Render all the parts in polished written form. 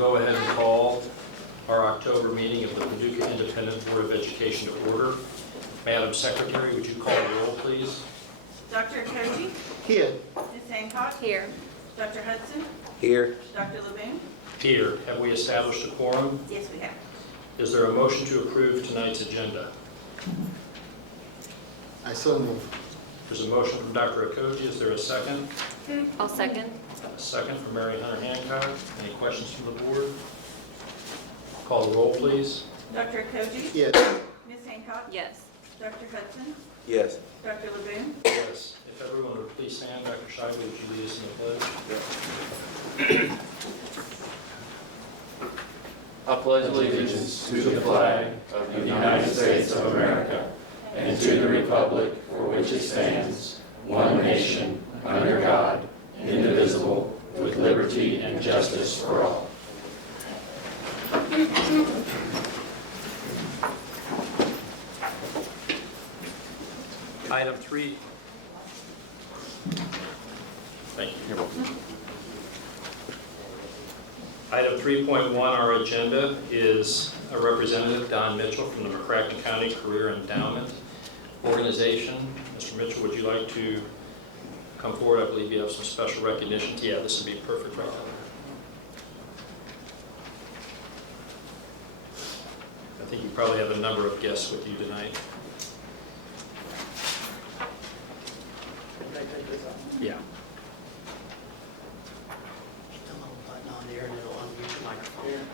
go ahead and call our October meeting of the Paducah Independent Board of Education to order. Madam Secretary, would you call the roll, please? Dr. Koji? Here. Ms. Hancock? Here. Dr. Hudson? Here. Dr. Leboon? Here. Have we established a quorum? Yes, we have. Is there a motion to approve tonight's agenda? I so move. There's a motion from Dr. Okoji. Is there a second? I'll second. A second from Mary Hunter Hancock. Any questions from the board? Call the roll, please. Dr. Koji? Yes. Ms. Hancock? Yes. Dr. Hudson? Yes. Dr. Leboon? Yes. If everyone would please stand. Dr. Shively, would you lead us in the pledge? I pledge allegiance to the flag of the United States of America and to the republic for which it stands, one nation, under God, indivisible, with liberty and justice for all. Item 3. Thank you. Item 3.1, our agenda is a representative, Don Mitchell, from the McCracken County Career Endowment Organization. Mr. Mitchell, would you like to come forward? I believe you have some special recognition. Yeah, this would be perfect right now. I think you probably have a number of guests with you tonight. Yeah. The little button on there and it'll unmute your microphone.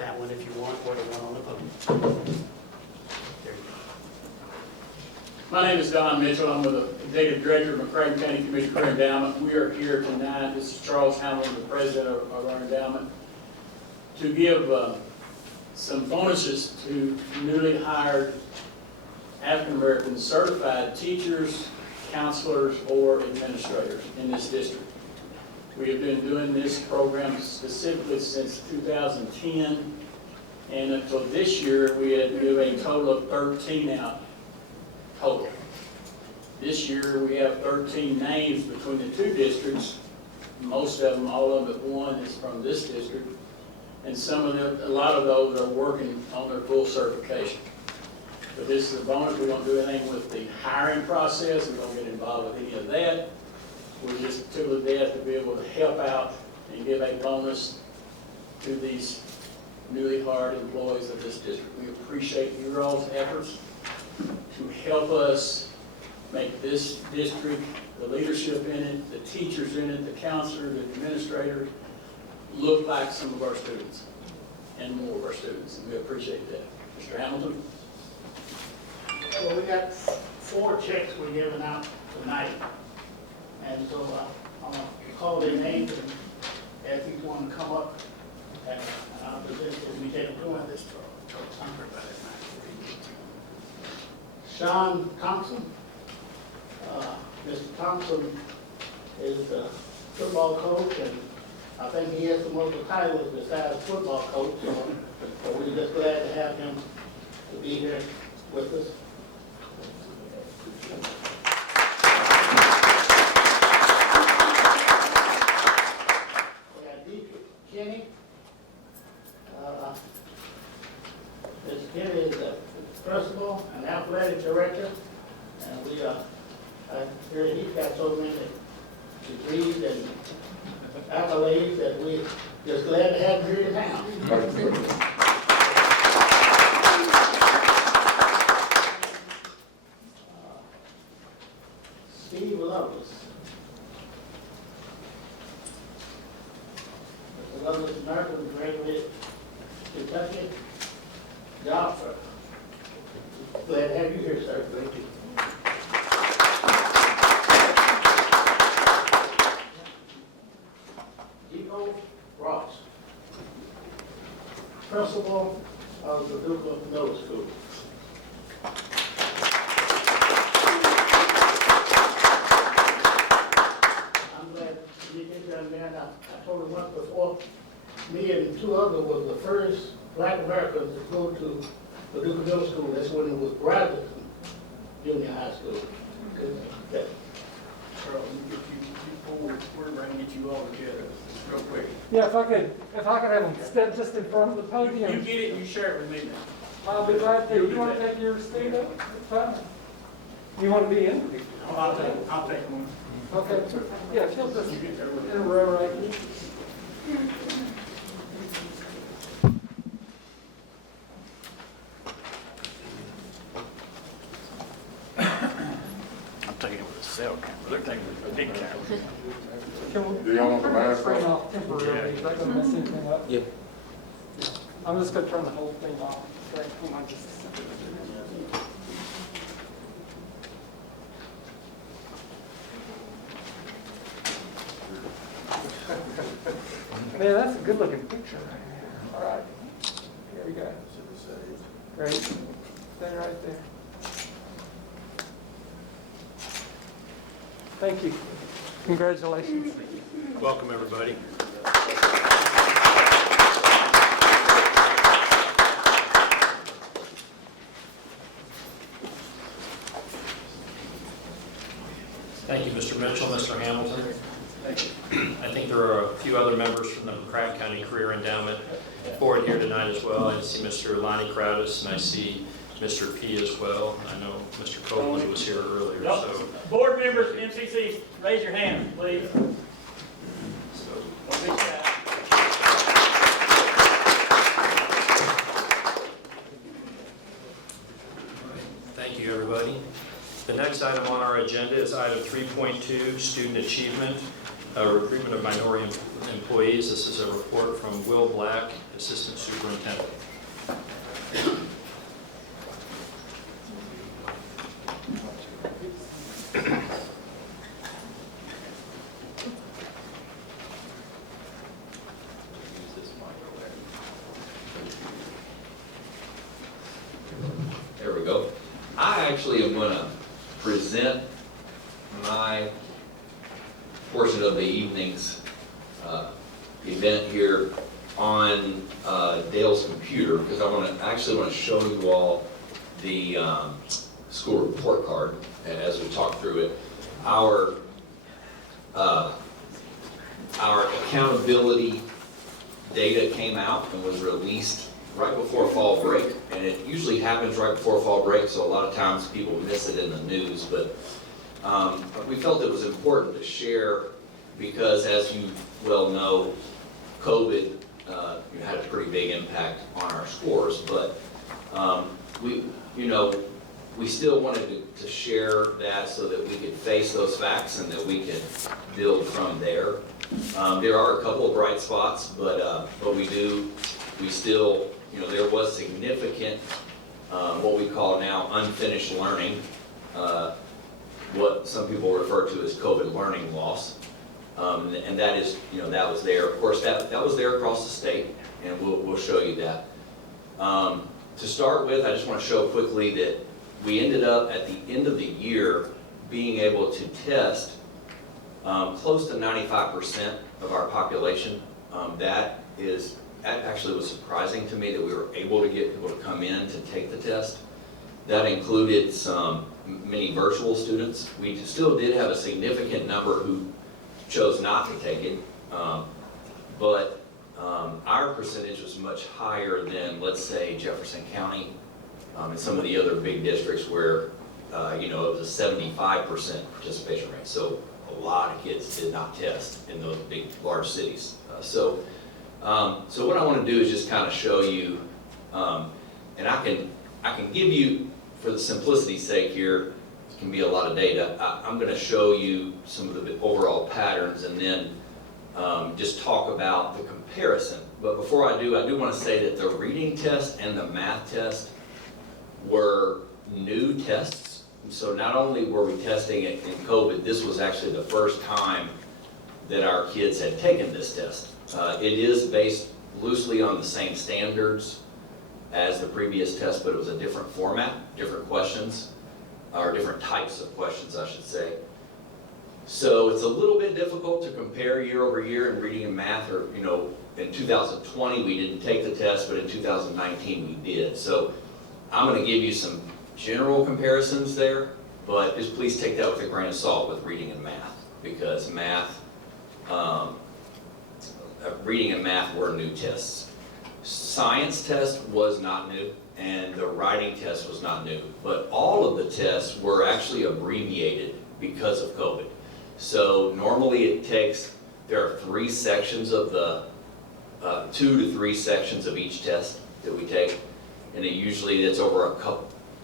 That one if you want, or the one on the phone. There you go. My name is Don Mitchell. I'm with the Executive Director of McCracken County Commission Career Endowment. We are here tonight, this is Charles Hamlin, the President of our endowment, to give some bonuses to newly hired African-American certified teachers, counselors, or administrators in this district. We have been doing this program specifically since 2010, and until this year, we had given a total of 13 out total. This year, we have 13 names between the two districts. Most of them, all of them but one, is from this district, and a lot of those are working on their full certification. But this is a bonus. We don't do anything with the hiring process. We don't get involved with any of that. We're just to the death to be able to help out and give a bonus to these newly hired employees of this district. We appreciate your all's efforts to help us make this district, the leadership in it, the teachers in it, the counselors, the administrators, look like some of our students and more of our students. And we appreciate that. Mr. Hamilton? Well, we got 4 checks we're giving out tonight. And so I'm going to call their names and ask each one to come up and I'll present as we take them through this. Sean Thompson. Mr. Thompson is a football coach, and I think he has some other titles besides football coach. So we're just glad to have him to be here with us. We got D. Kenny. Ms. Kenny is the principal and athletic director, and we I hear he's got so many degrees and accolades that we're just glad to have him here in town. Steve Lovelace. Mr. Lovelace American graduated Kentucky job fair. Glad to have you here, sir. Thank you. Dico Ross, principal of the Paducah Middle School. I'm glad to meet this young man. I told him once before, me and 2 others was the first Black Americans to go to Paducah Middle School. That's when it was Bradley Junior High School. Charles, let me get you forward. We're going to get you all together. real quick. Yeah, if I could have them step just in front of the You podium, get it and you share it with me then. I'll be glad to. You want to take your stand up? Fine. You want to be in? I'll take one. Okay. Yeah, if you'll just You get there with in a row right here. I'm taking it with a cell camera. They're taking it with a big camera. Can we Do y'all want the turn that mask screen off? off temporarily? Is that going to mess anything up? Yep. I'm just going to turn the whole thing off. Okay, hold on just a second. Man, that's a good looking picture right there. All right. Here we go. Great. Stay right there. Thank you. Congratulations. Welcome, everybody. Thank you, Mr. Mitchell, Mr. Hamilton. I think there are a few other members from the McCracken County Career Endowment Board here tonight as well. I see Mr. Lonnie Crowdis, and I see Mr. P as well. I know Mr. Copeland was here earlier, so. Board members, MCC, raise your hand, please. so Big shout. Thank you, everybody. The next item on our agenda is item 3.2, student achievement, recruitment of minority employees. This is a report from Will Black, Assistant Superintendent. There we go. I actually am going to present my portion of the evening's event here on Dale's computer, because I actually want to show you all the school report card, and as we talk through it, our accountability data came out and was released right before fall break, and it usually happens right before fall break, so a lot of times people miss it in the news, but we felt it was important to share because, as you well know, COVID had a pretty big impact on our scores, but we still wanted to share that so that we could face those facts and that we could build from there. There are a couple of bright spots, but we still, there was significant, what we call now unfinished learning, what some people refer to as COVID learning loss. And that is, that was there. Of course, that was there across the state, and we'll show you that. To start with, I just want to show quickly that we ended up at the end of the year being able to test close to 95% of our population. That actually was surprising to me that we were able to get people to come in to take the test. That included many virtual students. We still did have a significant number who chose not to take it, but our percentage was much higher than, let's say, Jefferson County and some of the other big districts where it was a 75% participation rate. So a lot of kids did not test in those big, large cities. So what I want to do is just kind of show you, and I can give you, for the simplicity's sake here, it can be a lot of data. I'm going to show you some of the overall patterns and then just talk about the comparison. But before I do want to say that the reading test and the math test were new tests. So not only were we testing it in COVID, this was actually the first time that our kids had taken this test. It is based loosely on the same standards as the previous test, but it was a different format, different questions, or different types of questions, I should say. So it's a little bit difficult to compare year over year in reading and math, or, in 2020 we didn't take the test, but in 2019 we did. So I'm going to give you some general comparisons there, but just please take that with a grain of salt with reading and math, because math, reading and math were new tests. Science test was not new, and the writing test was not new, but all of the tests were actually abbreviated because of COVID. So normally there are 3 sections of the, 2 to 3 sections of each test that we take, and it's over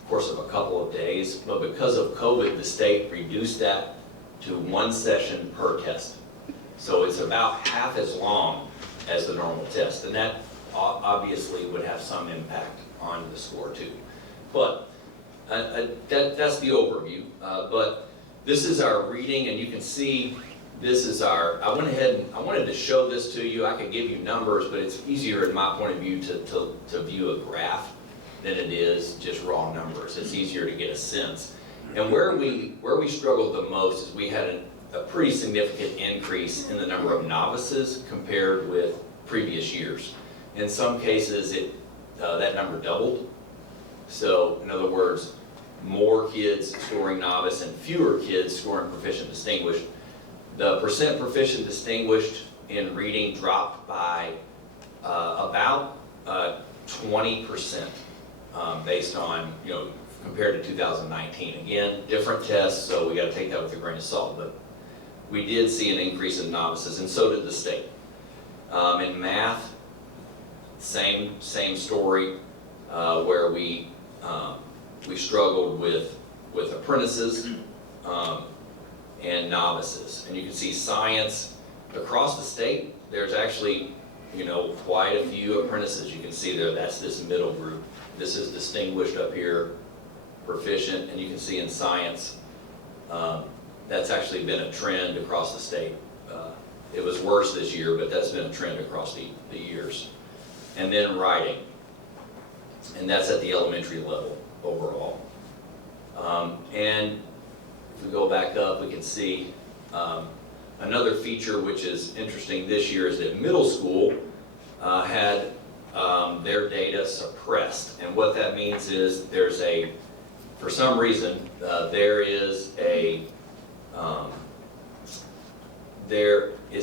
course of a couple of days, but because of COVID, the state reduced that to 1 session per test. So it's about half as long as the normal test, and that obviously would have some impact on the score too. But that's the overview. But this is our reading, and you can see this is I went ahead and I wanted to show this to you. I could give you numbers, but it's easier in my point of view to view a graph than it is just raw numbers. It's easier to get a sense. And where we struggled the most is we had a pretty significant increase in the number of novices compared with previous years. In some cases, that number doubled. So in other words, more kids scoring novice and fewer kids scoring proficient distinguished. The percent proficient distinguished in reading dropped by about 20%. Based on, compared to 2019. Again, different tests, so we got to take that with a grain of salt, but we did see an increase in novices, and so did the state. In math, same story, where we struggled with apprentices and novices. And you can see science across the state, there's actually, quite a few apprentices. You can see there, that's this middle group. This is distinguished up here, proficient, and you can see in science, that's actually been a trend across the state. It was worse this year, but that's been a trend across the years. And then writing, and that's at the elementary level overall. And if we go back up, we can see another feature which is interesting this year is that middle school had their data suppressed. And what that means is for some reason, there is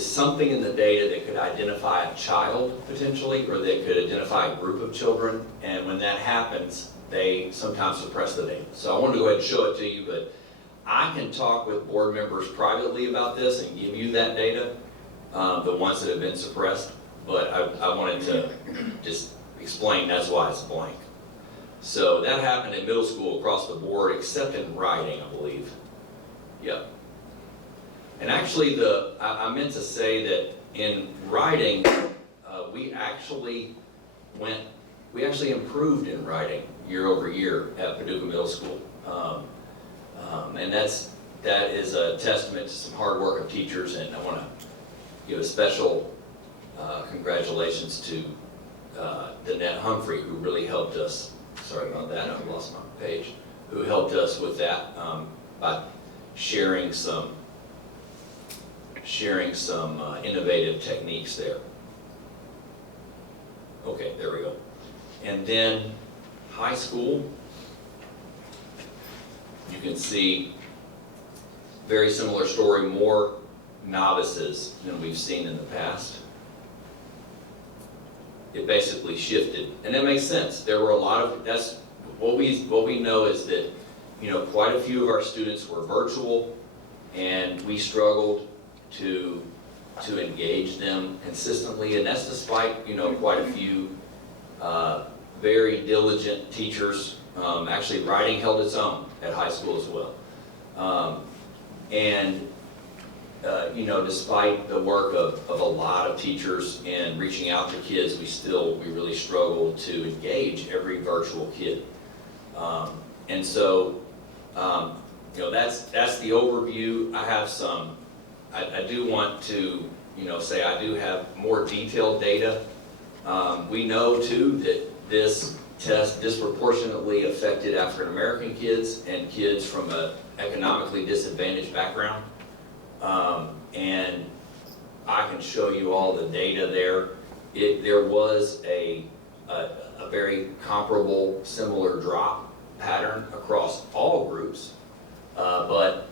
something in the data that could identify a child potentially, or that could identify a group of children. And when that happens, they sometimes suppress the data. So I wanted to go ahead and show it to you, but I can talk with board members privately about this and give you that data, the ones that have been suppressed. But I wanted to just explain that's why it's blank. So that happened in middle school across the board, except in writing, I believe. Yep. And actually, I meant to say that in writing, we actually improved in writing year over year at Paducah Middle School. And that is a testament to some hard work of teachers, and I want to give a special congratulations to Danette Humphrey, who really helped us. Sorry about that, I lost my page. Who helped us with that by sharing some innovative techniques there. Okay, there we go. And then high school, you can see very similar story, more novices than we've seen in the past. It basically shifted, and that makes sense. There were a lot of, that's what we know is that, quite a few of our students were virtual, and we struggled to engage them consistently, and that's despite, quite a few very diligent teachers. Actually, writing held its own at high school as well. Despite the work of a lot of teachers in reaching out to kids, we really struggled to engage every virtual kid. And so, that's the overview. I have I do want to, say I do have more detailed data. We know too that this test disproportionately affected African American kids and kids from an economically disadvantaged background. And I can show you all the data there. There was a very comparable, similar drop pattern across all groups. But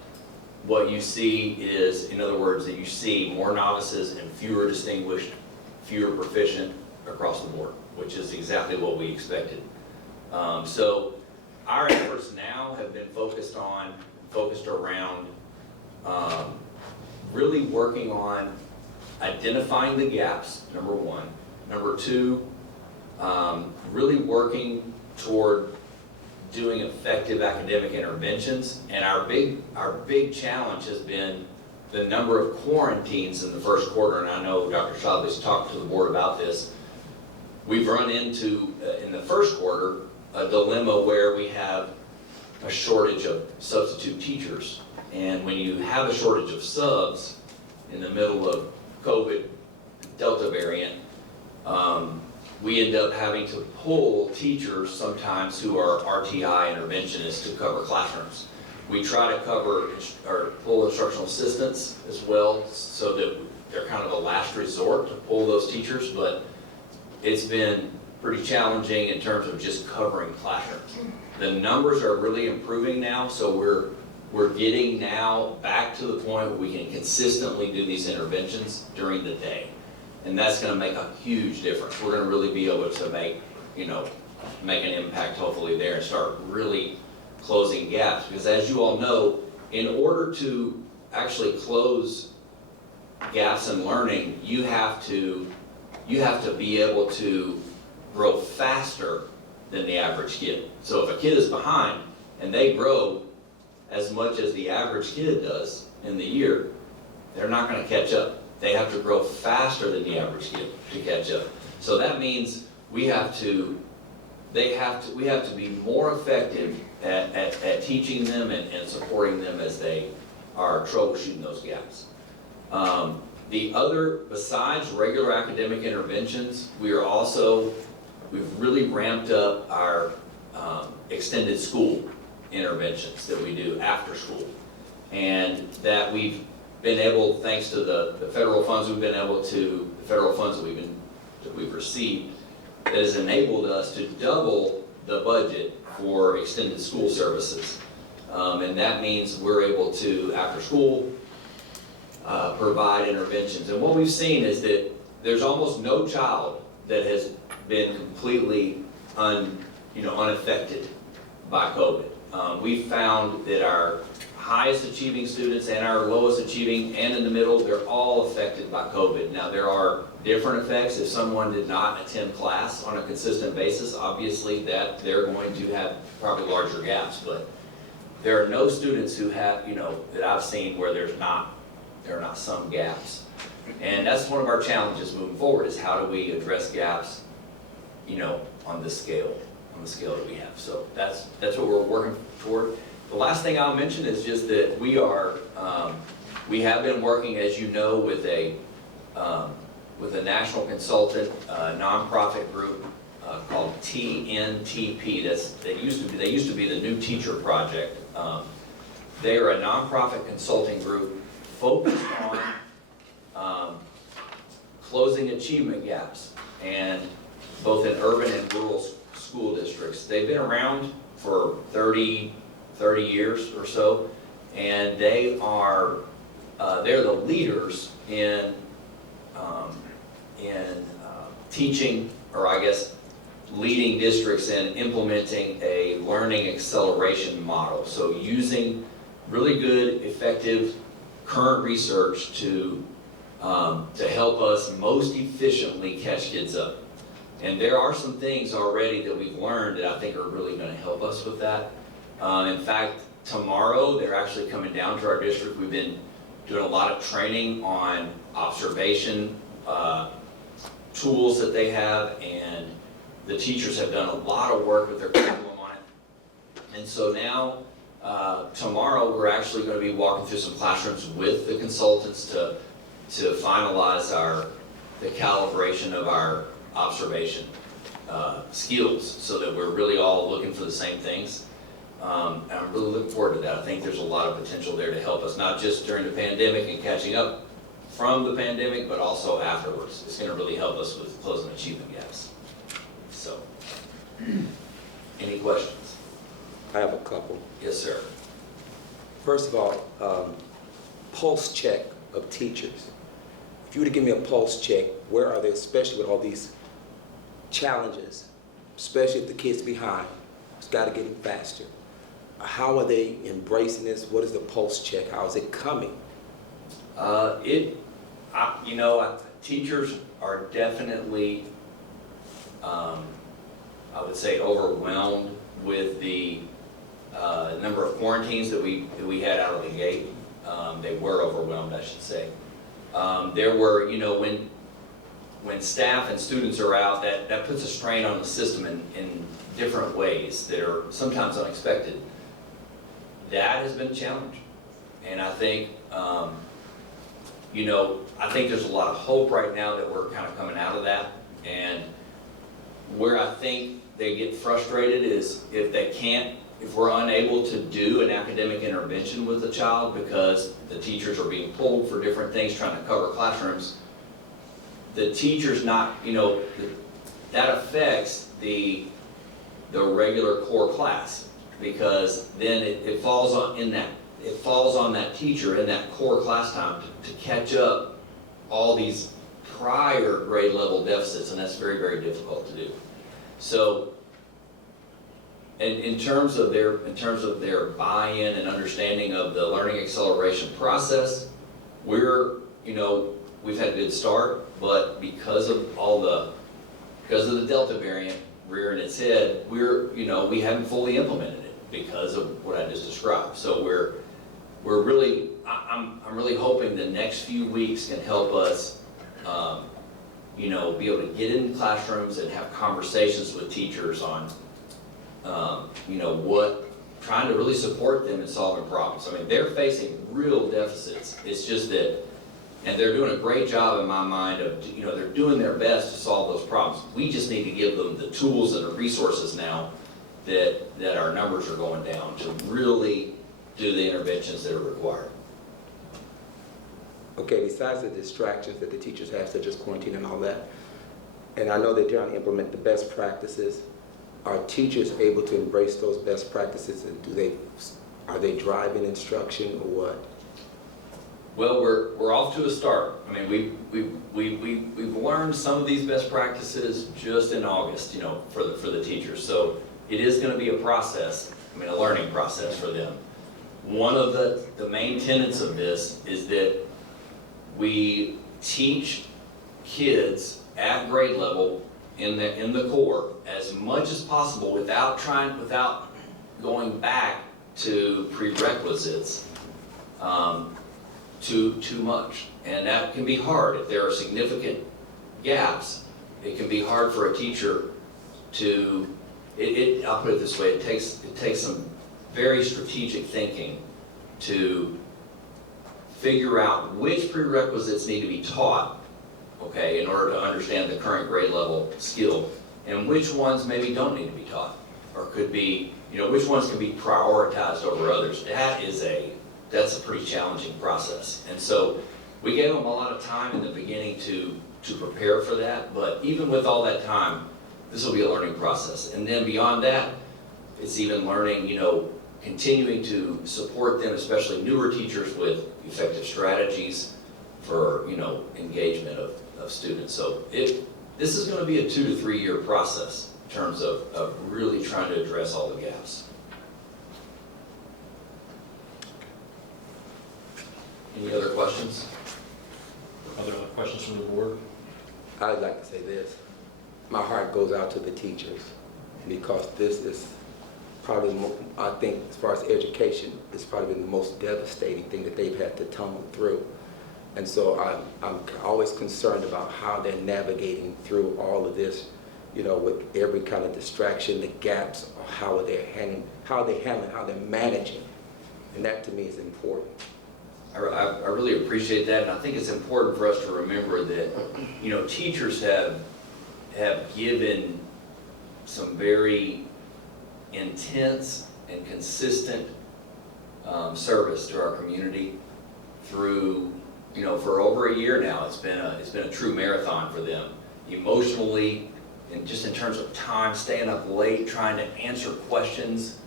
what you see is, in other words, that you see more novices and fewer distinguished, fewer proficient across the board, which is exactly what we expected. So our efforts now have been focused around really working on identifying the gaps, number one. Number two, really working toward doing effective academic interventions. And our big challenge has been the number of quarantines in the first quarter. And I know Dr. Shadley's talked to the board about this. We've run into, in the first quarter, a dilemma where we have a shortage of substitute teachers. And when you have a shortage of subs in the middle of COVID, Delta variant, we end up having to pull teachers sometimes who are RTI interventionists to cover classrooms. We try to cover or pull instructional assistants as well, so that they're kind of a last resort to pull those teachers, but it's been pretty challenging in terms of just covering classrooms. The numbers are really improving now, so we're getting now back to the point where we can consistently do these interventions during the day. And that's going to make a huge difference. We're going to really be able to make an impact hopefully there and start really closing gaps. Because as you all know, in order to actually close gaps in learning, you have to be able to grow faster than the average kid. So if a kid is behind and they grow as much as the average kid does in the year, they're not going to catch up. They have to grow faster than the average kid to catch up. So that means we have to be more effective at teaching them and supporting them as they are troubleshooting those gaps. Besides regular academic interventions, we've really ramped up our extended school interventions that we do after school. And that we've been able, thanks to the federal funds that we've received, that has enabled us to double the budget for extended school services. And that means we're able to, after school, provide interventions. And what we've seen is that there's almost no child that has been completely unaffected by COVID. We've found that our highest achieving students and our lowest achieving and in the middle, they're all affected by COVID. Now there are different effects. If someone did not attend class on a consistent basis, obviously that they're going to have probably larger gaps, but there are no students who have, that I've seen where there are not some gaps. And that's one of our challenges moving forward, is how do we address gaps, on the scale that we have. So that's what we're working toward. The last thing I'll mention is just that we have been working, as you know, with a national consultant, nonprofit group called TNTP. They used to be the New Teacher Project. They are a nonprofit consulting group focused on closing achievement gaps, and both in urban and rural school districts. They've been around for 30 years or so, and they're the leaders in teaching, or I guess leading districts in implementing a learning acceleration model. So using really good, effective current research to help us most efficiently catch kids up. And there are some things already that we've learned that I think are really going to help us with that. In fact, tomorrow they're actually coming down to our district. We've been doing a lot of training on observation tools that they have, and the teachers have done a lot of work with their curriculum on it. And so now, tomorrow, we're actually going to be walking through some classrooms with the consultants to finalize the calibration of our observation skills, so that we're really all looking for the same things. And I'm really looking forward to that. I think there's a lot of potential there to help us, not just during the pandemic and catching up from the pandemic, but also afterwards. It's going to really help us with closing achievement gaps. So, any questions? I have a couple. Yes, sir. First of all, pulse check of teachers. if you were to give me a pulse check, where are they, especially with all these challenges, especially if the kid's behind, it's got to get faster. How are they embracing this? What is the pulse check? How is it coming? Teachers are definitely, I would say, overwhelmed with the number of quarantines that we had out of the gate. They were overwhelmed, I should say. There were, when staff and students are out, that puts a strain on the system in different ways that are sometimes unexpected. That has been a challenge. And I think, I think there's a lot of hope right now that we're kind of coming out of that. And where I think they get frustrated is if we're unable to do an academic intervention with a child because the teachers are being pulled for different things, trying to cover classrooms, the teacher's not, that affects the regular core class, because then it falls on that teacher in that core class time to catch up all these prior grade level deficits, and that's very, very difficult to do. So, in terms of their buy-in and understanding of the learning acceleration process, we've had a good start, but because of the Delta variant rearing its head, we haven't fully implemented it because of what I just described. So I'm really hoping the next few weeks can help us, be able to get in classrooms and have conversations with teachers on, trying to really support them in solving problems. I mean, they're facing real deficits. It's just that, and they're doing a great job in my mind of, they're doing their best to solve those problems. We just need to give them the tools and the resources now that our numbers are going down to really do the interventions that are required. Okay, besides the distractions that the teachers have, such as quarantine and all that, and I know they're trying to implement the best practices, are teachers able to embrace those best practices, and are they driving instruction or what? Well, we're off to a start. I mean, we've learned some of these best practices just in August, for the teachers. So it is going to be a process, a learning process for them. One of the main tenets of this is that we teach kids at grade level in the core as much as possible without going back to prerequisites too much. And that can be hard if there are significant gaps. It can be hard for a teacher to, I'll put it this way, it takes some very strategic thinking to figure out which prerequisites need to be taught, okay, in order to understand the current grade level skill, and which ones maybe don't need to be taught, or could be, which ones can be prioritized over others. That's a pretty challenging process. And so we gave them a lot of time in the beginning to prepare for that, but even with all that time, this will be a learning process. And then beyond that, it's even learning, continuing to support them, especially newer teachers, with effective strategies for, engagement of students. So this is going to be a 2 to 3 year process in terms of really trying to address all the gaps. Any other questions? Are there other questions from the board? I'd like to say this. My heart goes out to the teachers, because this is probably, I think, as far as education, it's probably been the most devastating thing that they've had to tumble through. And so I'm always concerned about how they're navigating through all of this, with every kind of distraction, the gaps, or how they're handling, how they're managing. And that to me is important. I really appreciate that, and I think it's important for us to remember that, teachers have given some very intense and consistent service to our community through, for over a year now. It's been a true marathon for them, emotionally, and just in terms of time, staying up late, trying to answer questions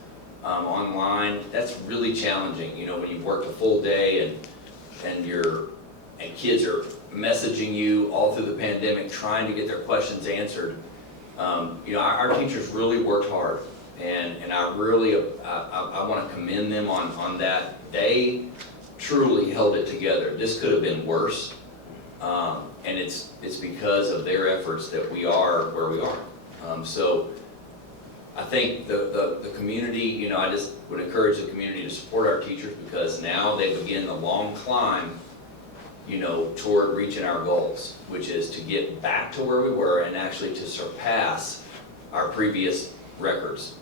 online. That's really challenging, when you've worked a full day and kids are messaging you all through the pandemic, trying to get their questions answered. You know, our teachers really worked hard, and I really, I want to commend them on that. They truly held it together. This could have been worse, and it's because of their efforts that we are where we are. So I think the community, you know, I just would encourage the community to support our teachers, because now they begin the long climb, you know, toward reaching our goals, which is to get back to where we were and actually to surpass our previous records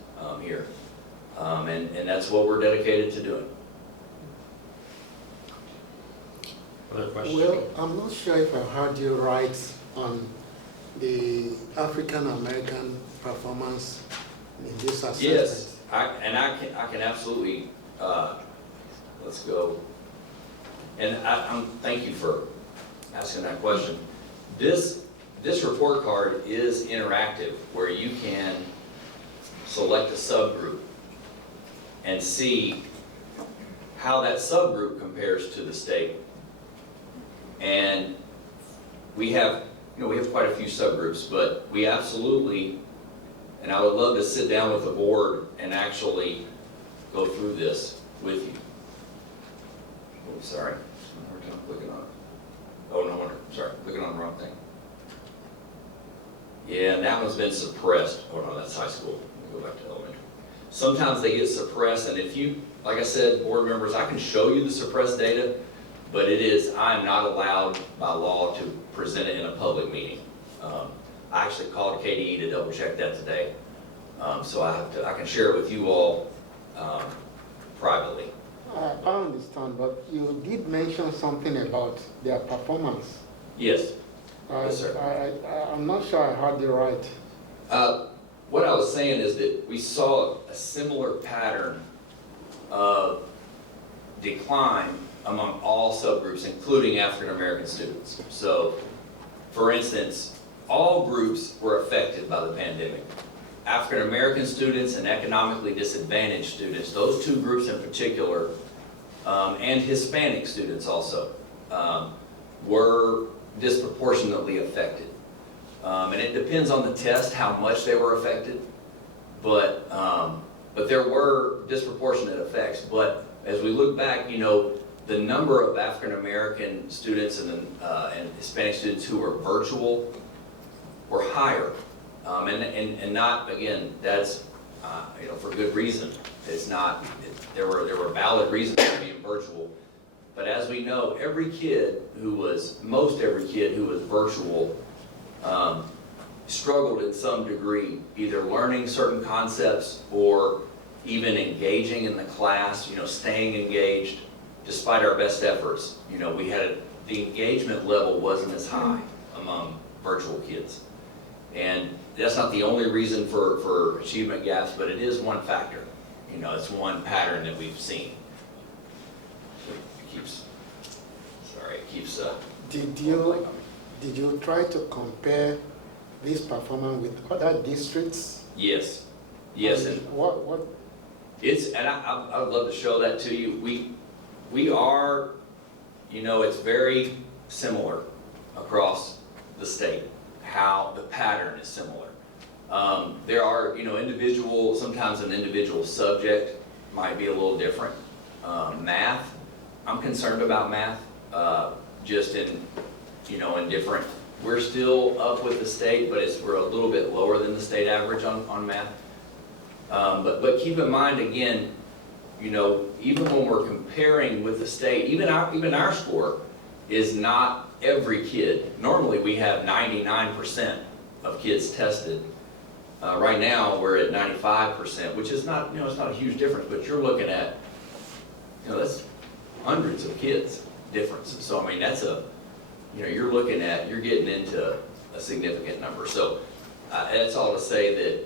here. And that's what we're dedicated to doing. Other questions? Well, I'm not sure if I heard you right on the African American performance in this assessment. Yes, I can absolutely, let's go. And thank you for asking that question. This report card is interactive, where you can select a subgroup and see how that subgroup compares to the state. And we have, you know, we have quite a few subgroups, but we absolutely, and I would love to sit down with the board and actually go through this with you. Oh, sorry, I'm clicking on it. Oh, no wonder, sorry, clicking on the wrong thing. Yeah, and that one's been suppressed. Oh no, that's high school. Let me go back to elementary. Sometimes they get suppressed, and if you, like I said, board members, I can show you the suppressed data, but I'm not allowed by law to present it in a public meeting. I actually called KDE to double check that today. So I can share it with you all privately. I understand, but you did mention something about their performance. Yes. Yes, sir. I'm not sure I heard you right. What I was saying is that we saw a similar pattern of decline among all subgroups, including African American students. So, for instance, all groups were affected by the pandemic. African American students and economically disadvantaged students, those two groups in particular, and Hispanic students also, were disproportionately affected. And it depends on the test how much they were affected, but there were disproportionate effects. But as we look back, you know, the number of African American students and Hispanic students who were virtual were higher, and not, again, that's you know, for good reason. It's not, there were valid reasons for being virtual. But as we know, most every kid who was virtual struggled in some degree, either learning certain concepts or even engaging in the class, you know, staying engaged despite our best efforts. You know, the engagement level wasn't as high among virtual kids. And that's not the only reason for achievement gaps, but it is one factor. You know, it's one pattern that we've seen. Did you try to compare this performance with other districts? Yes. Yes. And what? and I would love to show that to you. We are, you know, it's very similar across the state, how the pattern is similar. There are, you know, sometimes an individual subject might be a little different. Math, I'm concerned about math, just in, you know, in different, we're still up with the state, but we're a little bit lower than the state average on math. But keep in mind, again, you know, even when we're comparing with the state, even our score is not every kid. Normally we have 99% of kids tested. Right now we're at 95%, which is not, you know, it's not a huge difference, but you're looking at, you know, that's hundreds of kids difference. So I mean, that's you know, you're getting into a significant number. So that's all to say that,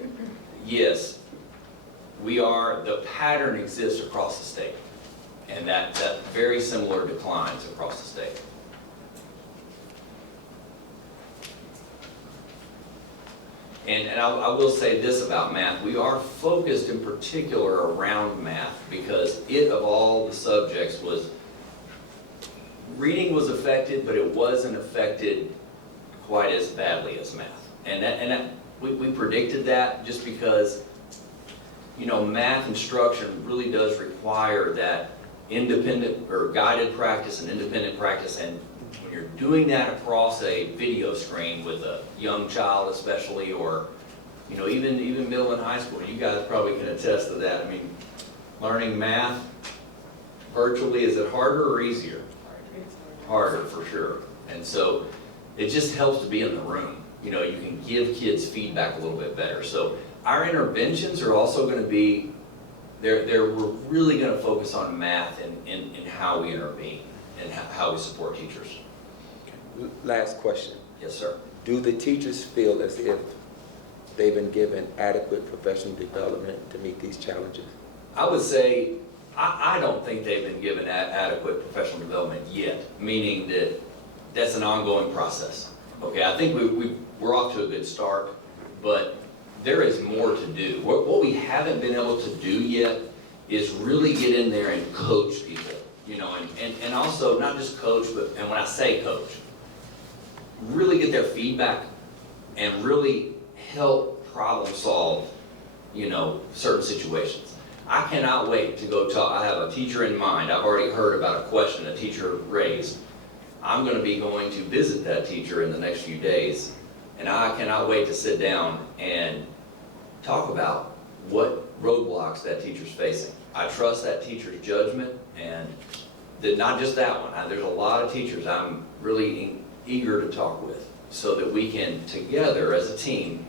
yes, the pattern exists across the state, and that very similar declines across the state. And I will say this about math. We are focused in particular around math because it, of all the subjects, was reading was affected, but it wasn't affected quite as badly as math. We predicted that just because, you know, math instruction really does require that independent or guided practice and independent practice. And when you're doing that across a video screen with a young child especially, or, you know, even middle and high school, you guys probably can attest to that. I mean, learning math virtually, is it harder or easier? Harder, for sure. And so it just helps to be in the room. You know, you can give kids feedback a little bit better. So our interventions are also going to be, we're really going to focus on math and how we intervene and how we support teachers. Last question. Yes, sir. Do the teachers feel as if they've been given adequate professional development to meet these challenges? I would say, I don't think they've been given adequate professional development yet, meaning that that's an ongoing process. Okay, I think we're off to a good start, but there is more to do. What we haven't been able to do yet is really get in there and coach people, you know, and also not just coach, but, and when I say coach, really get their feedback and really help problem solve, you know, certain situations. I cannot wait to go talk. I have a teacher in mind. I've already heard about a question a teacher raised. I'm going to be going to visit that teacher in the next few days, and I cannot wait to sit down and talk about what roadblocks that teacher's facing. I trust that teacher's judgment, and that not just that one. There's a lot of teachers I'm really eager to talk with so that we can together as a team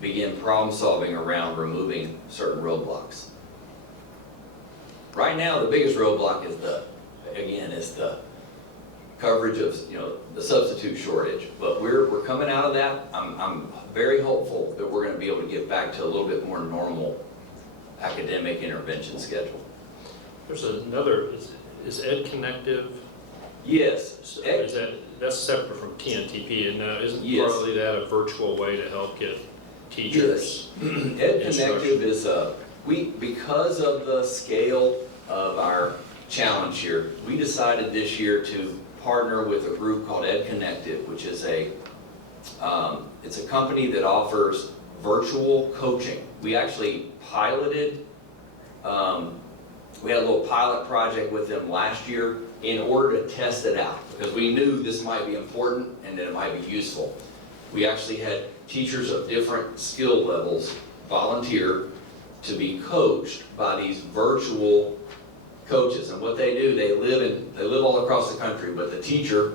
begin problem solving around removing certain roadblocks. Right now, the biggest roadblock is the coverage of, you know, the substitute shortage. But we're coming out of that. I'm very hopeful that we're going to be able to get back to a little bit more normal academic intervention schedule. There's another, is Ed Connective? Yes. So that's separate from TNTP, and isn't Yes. partly that a virtual way to help get teachers? Yes. Ed Connective is because of the scale of our challenge here, we decided this year to partner with a group called Ed Connective, which is it's a company that offers virtual coaching. We actually piloted, we had a little pilot project with them last year in order to test it out, because we knew this might be important and that it might be useful. We actually had teachers of different skill levels volunteer to be coached by these virtual coaches. And what they do, they live all across the country, but the teacher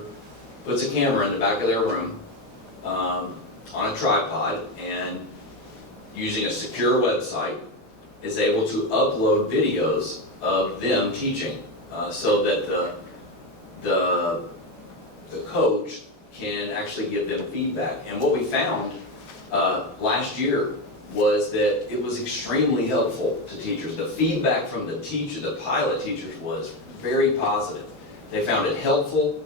puts a camera in the back of their room on a tripod, and using a secure website is able to upload videos of them teaching so that the coach can actually give them feedback. And what we found last year was that it was extremely helpful to teachers. The feedback from the pilot teachers was very positive. They found it helpful.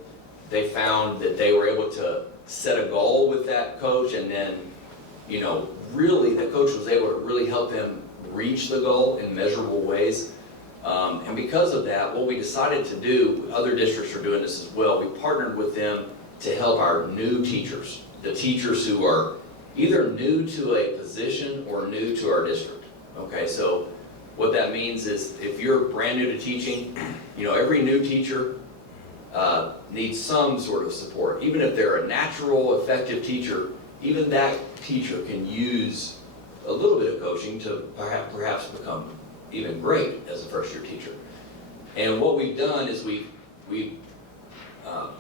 They found that they were able to set a goal with that coach, and then, you know, really the coach was able to really help them reach the goal in measurable ways. And because of that, what we decided to do, other districts are doing this as well, we partnered with them to help our new teachers, the teachers who are either new to a position or new to our district. Okay, so what that means is if you're brand new to teaching, you know, every new teacher needs some sort of support. Even if they're a natural, effective teacher, even that teacher can use a little bit of coaching to perhaps become even great as a first-year teacher. And what we've done is we've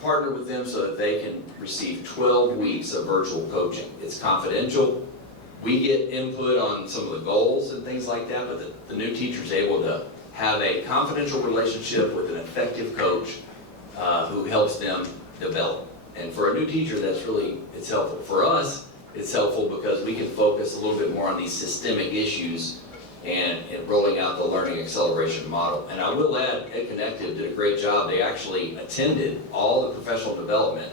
partnered with them so that they can receive 12 weeks of virtual coaching. It's confidential. We get input on some of the goals and things like that, but the new teacher's able to have a confidential relationship with an effective coach who helps them develop. And for a new teacher, it's helpful. For us, it's helpful because we can focus a little bit more on these systemic issues and rolling out the learning acceleration model. And I will add, Ed Connective did a great job. They actually attended all the professional development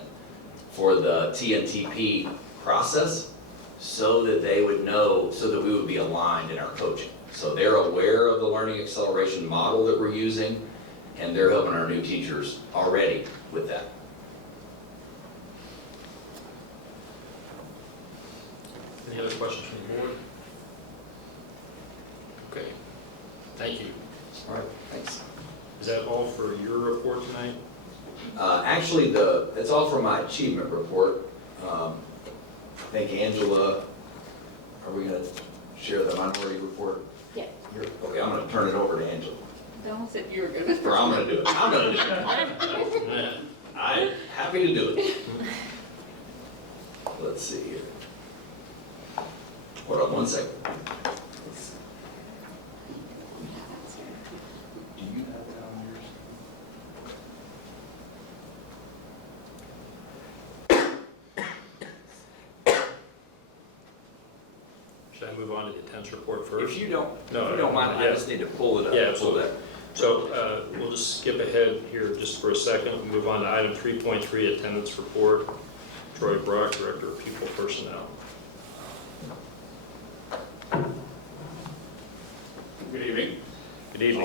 for the TNTP process so that they would know, so that we would be aligned in our coaching. So they're aware of the learning acceleration model that we're using, and they're helping our new teachers already with that. Any other questions from the board? Okay, thank you. All right, thanks. Is that all for your report tonight? Actually, it's all from my achievement report. I think Angela, are we going to share the minority report? Yeah. Okay, I'm going to turn it over to Angela. Don't say you were good. Or I'm going to do it. I'm going to do it. I'm happy to do it. Let's see here. Hold on one second. Do you have that on yours? Should I move on to the attendance report first? If you don't, No, if you don't mind, I yeah. just need to pull it up. Yeah, Pull absolutely. that. So we'll just skip ahead here just for a second. We'll move on to item 3.3, attendance report. Troy Brock, Director of Pupil Personnel. Good evening. Good evening.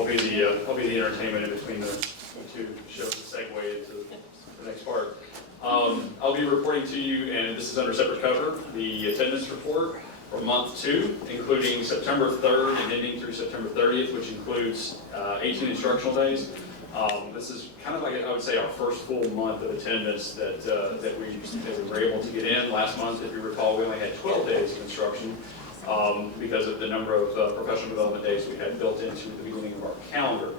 I'll be the entertainment in between the two shows to segue into the next part. I'll be reporting to you, and this is under separate cover, the attendance report for month 2, including September 3rd and ending through September 30th, which includes 18 instructional days. This is kind of like, I would say, our first full month of attendance that we were able to get in. Last month, if you recall, we only had 12 days of instruction because of the number of professional development days we had built into the beginning of our calendar.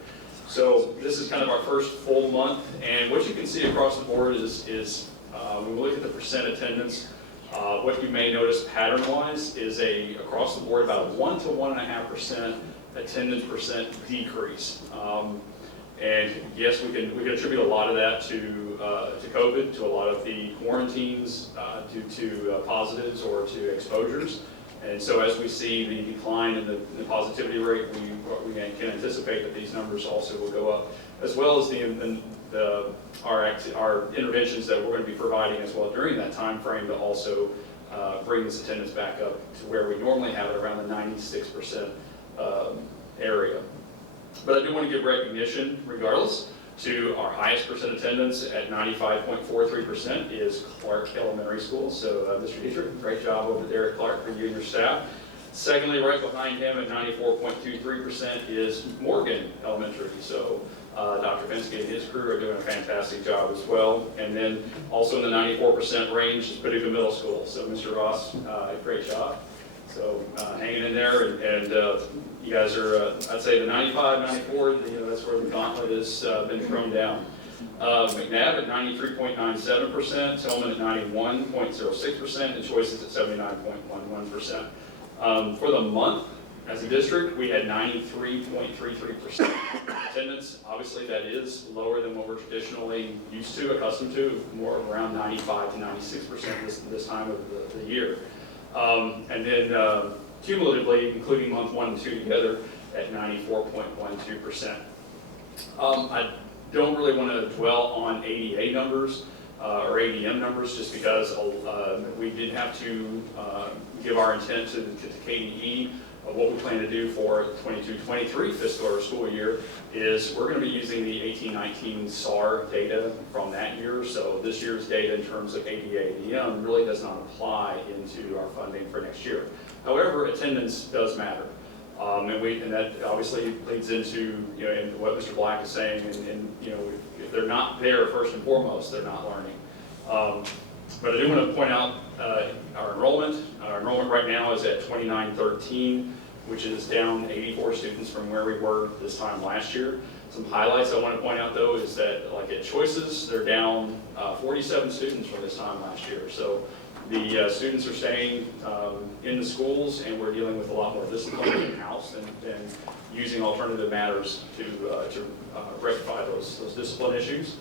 So this is kind of our first full month, and what you can see across the board is when we look at the percent attendance, what you may notice pattern-wise is across the board about a 1 to 1.5% attendance percent decrease. And yes, we can attribute a lot of that to COVID, to a lot of the quarantines due to positives or to exposures. And so as we see the decline in the positivity rate, we can anticipate that these numbers also will go up, as well as our interventions that we're going to be providing as well during that time frame to also bring this attendance back up to where we normally have it, around the 96% area. But I do want to give recognition, regardless, to our highest percent attendance at 95.43% is Clark Elementary School. So Mr. Dietrich, great job over there at Clark for you and your staff. Secondly, right behind him at 94.23% is Morgan Elementary. So Dr. Fensky and his crew are doing a fantastic job as well. And then also in the 94% range is Paducah Middle School. So Mr. Ross, great job. So hanging in there, and you guys are, I'd say the 95, 94, that's where the gauntlet has been thrown down. McNabb at 93.97%, Tillman at 91.06%, and Choices at 79.11%. For the month, as a district, we had 93.33% attendance. Obviously, that is lower than what we're traditionally used to, accustomed to, more around 95 to 96% this time of the year. And then cumulatively, including month 1 and 2 together, at 94.12%. I don't really want to dwell on ADA numbers or ADM numbers, just because we did have to give our intent to KDE. What we plan to do for the 22-23 fiscal or school year is we're going to be using the 18-19 SAR data from that year. So this year's data in terms of ADA, ADM really does not apply into our funding for next year. However, attendance does matter. And that obviously leads into, in what Mr. Black is saying, and if they're not there first and foremost, they're not learning. But I do want to point out our enrollment. Our enrollment right now is at 2913, which is down 84 students from where we were this time last year. Some highlights I want to point out, though, is that like at Choices, they're down 47 students from this time last year. So the students are staying in the schools, and we're dealing with a lot more discipline in-house than using alternative matters to rectify those discipline issues.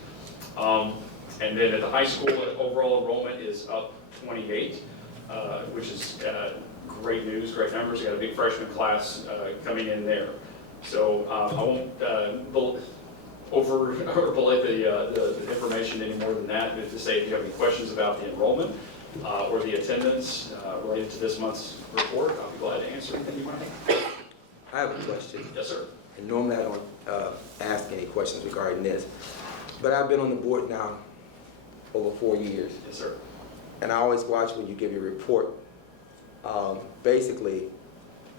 And then at the high school, overall enrollment is up 28, which is great news, great numbers. We got a big freshman class coming in there. So I won't overlay the information any more than that, but to say if you have any questions about the enrollment or the attendance related to this month's report, I'll be glad to answer anything you might have. I have a question. Yes, sir. And normally I don't ask any questions regarding this. But I've been on the board now over 4 years, Yes, sir. and I always watch when you give your report, basically,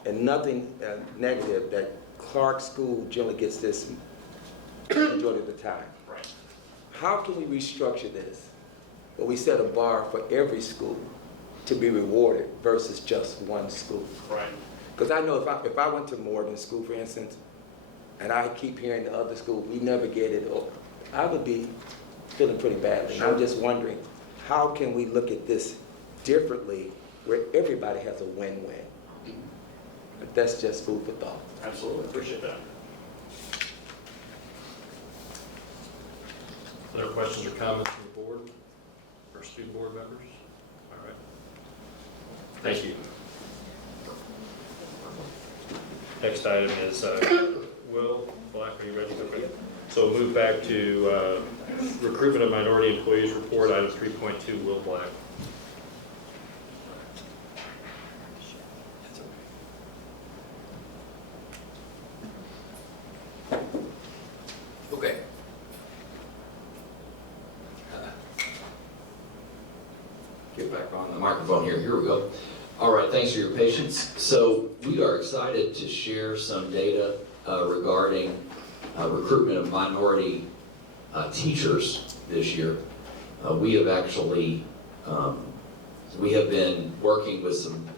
and nothing negative, that Clark School generally gets this majority of the time. Right. How can we restructure this? Where we set a bar for every school to be rewarded versus just one school? Right. Because I know if I went to Morgan School, for instance, and I keep hearing the other school, we never get it, or I would be feeling pretty badly. And I'm just wondering, how can we look at this differently where everybody has a win-win? But that's just food for thought. Absolutely, appreciate that. Other questions or comments from the board or student board members? All right. Thank you. Next item is Will Black. Are you ready to go? So we'll move back to recruitment of minority employees report, item 3.2, Will Black. Okay. Get back on the microphone here. Here we go. All right, thanks for your patience. So we are excited to share some data regarding recruitment of minority teachers this year. We have actually, we have been working with some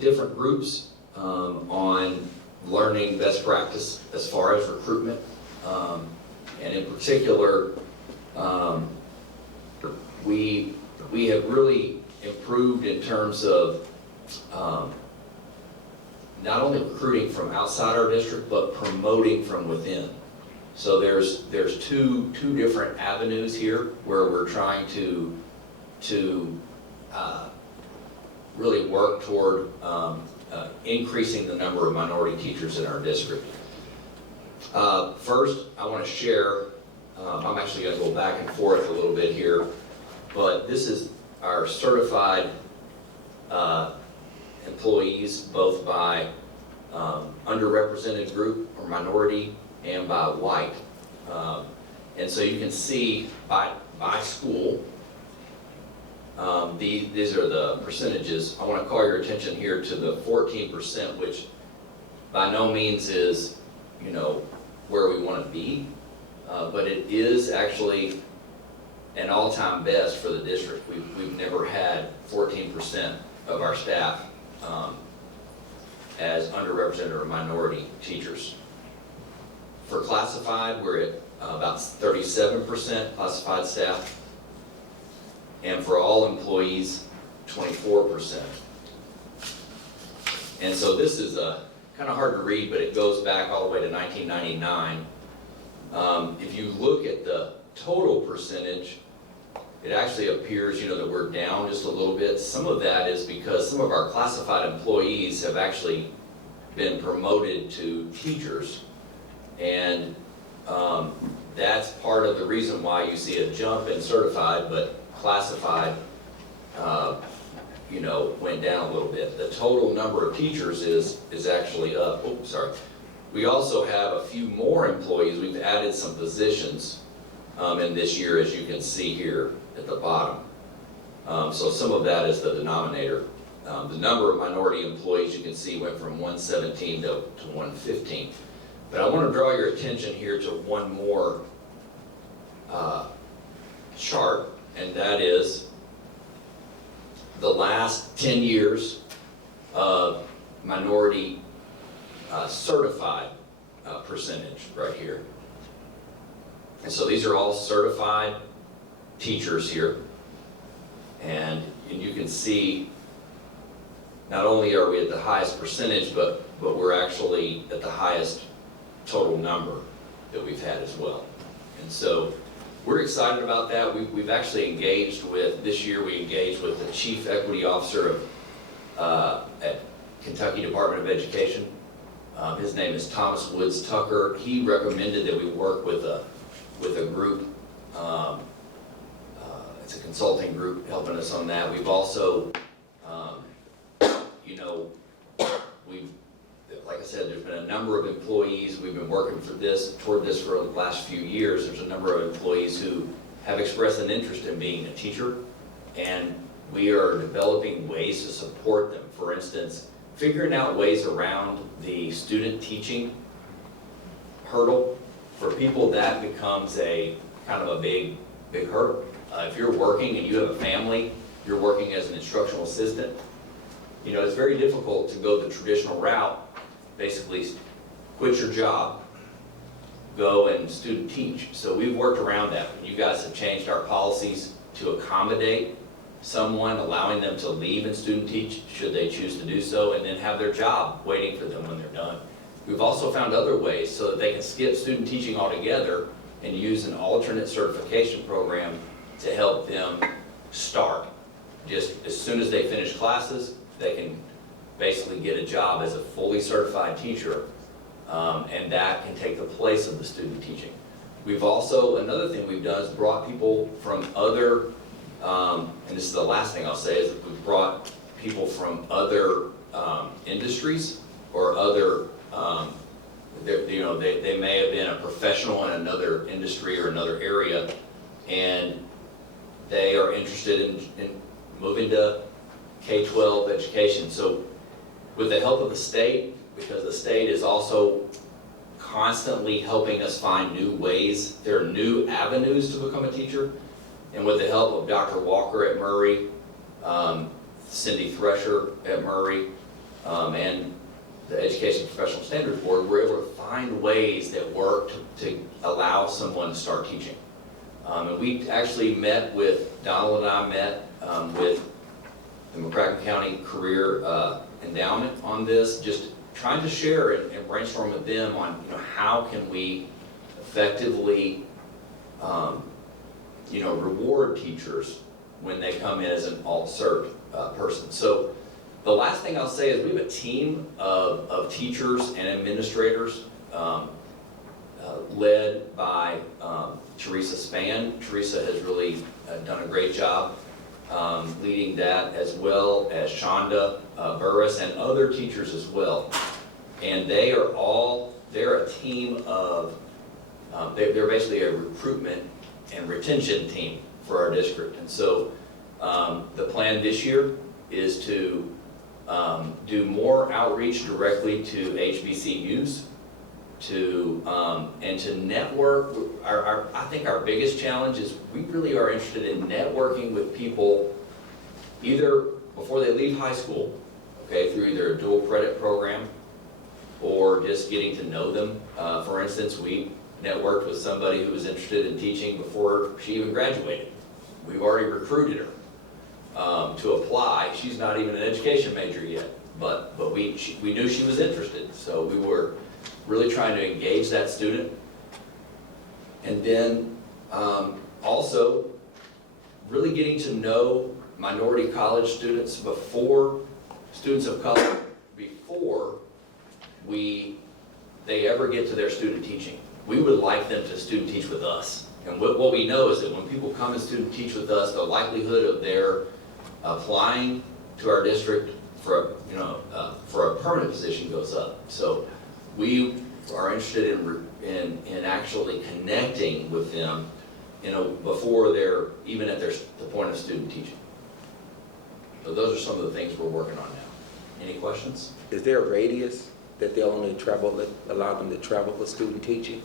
different groups on learning best practice as far as recruitment. And in particular, we have really improved in terms of not only recruiting from outside our district, but promoting from within. So there's two different avenues here where we're trying to really work toward increasing the number of minority teachers in our district. First, I want to share, I'm actually going to go back and forth a little bit here, but this is our certified employees, both by underrepresented group or minority and by white. And so you can see by school, these are the percentages. I want to call your attention here to the 14%, which by no means is, you know, where we want to be, but it is actually an all-time best for the district. We've never had 14% of our staff as underrepresented or minority teachers. For classified, we're at about 37% classified staff, and for all employees, 24%. And so this is kind of hard to read, but it goes back all the way to 1999. If you look at the total percentage, it actually appears, you know, that we're down just a little bit. Some of that is because some of our classified employees have actually been promoted to teachers, and that's part of the reason why you see a jump in certified, but classified, you know, went down a little bit. The total number of teachers is actually up. Oh, sorry. We also have a few more employees. We've added some positions in this year, as you can see here at the bottom. So some of that is the denominator. The number of minority employees, you can see, went from 117 to 115. But I want to draw your attention here to one more chart, and that is the last 10 years of minority certified percentage right here. And so these are all certified teachers here. And you can see not only are we at the highest percentage, but we're actually at the highest total number that we've had as well. And so we're excited about that. We've actually engaged with, this year we engaged with the Chief Equity Officer of, at Kentucky Department of Education. His name is Thomas Woods Tucker. He recommended that we work with a group. It's a consulting group helping us on that. We've also, you know, like I said, there's been a number of employees, we've been working toward this for the last few years. There's a number of employees who have expressed an interest in being a teacher, and we are developing ways to support them. For instance, figuring out ways around the student teaching hurdle. For people, that becomes a kind of a big hurdle. If you're working and you have a family, you're working as an instructional assistant, you know, it's very difficult to go the traditional route, basically quit your job, go and student teach. So we've worked around that. You guys have changed our policies to accommodate someone, allowing them to leave and student teach should they choose to do so, and then have their job waiting for them when they're done. We've also found other ways so that they can skip student teaching altogether and use an alternate certification program to help them start. Just as soon as they finish classes, they can basically get a job as a fully certified teacher, and that can take the place of the student teaching. We've also, another thing we've done is brought people from other, and this is the last thing I'll say, is we've brought people from other industries or other, they may have been a professional in another industry or another area, and they are interested in moving to K-12 education. So with the help of the state, because the state is also constantly helping us find new ways, there are new avenues to become a teacher, and with the help of Dr. Walker at Murray, Cindy Thresher at Murray, and the Education Professional Standards Board, we're able to find ways that work to allow someone to start teaching. And we actually met with, Donald and I met with the McCracken County Career Endowment on this, just trying to share and brainstorm with them on, how can we effectively, reward teachers when they come in as an alt-cert person. So the last thing I'll say is we have a team of teachers and administrators led by Teresa Spann. Teresa has really done a great job leading that, as well as Shonda Burris and other teachers as well. And they're a team of, they're basically a recruitment and retention team for our district. And so the plan this year is to do more outreach directly to HBCUs, and to network. I think our biggest challenge is we really are interested in networking with people either before they leave high school, okay, through either a dual credit program or just getting to know them. For instance, we networked with somebody who was interested in teaching before she even graduated. We've already recruited her to apply. She's not even an education major yet, but we knew she was interested, so we were really trying to engage that student. And then also really getting to know minority college students students of color, before they ever get to their student teaching. We would like them to student teach with us. And what we know is that when people come and student teach with us, the likelihood of their applying to our district for a permanent position goes up. So we are interested in actually connecting with them, before they're even at the point of student teaching. So those are some of the things we're working on now. Any questions? Is there a radius that they'll only allow them to travel for student teaching?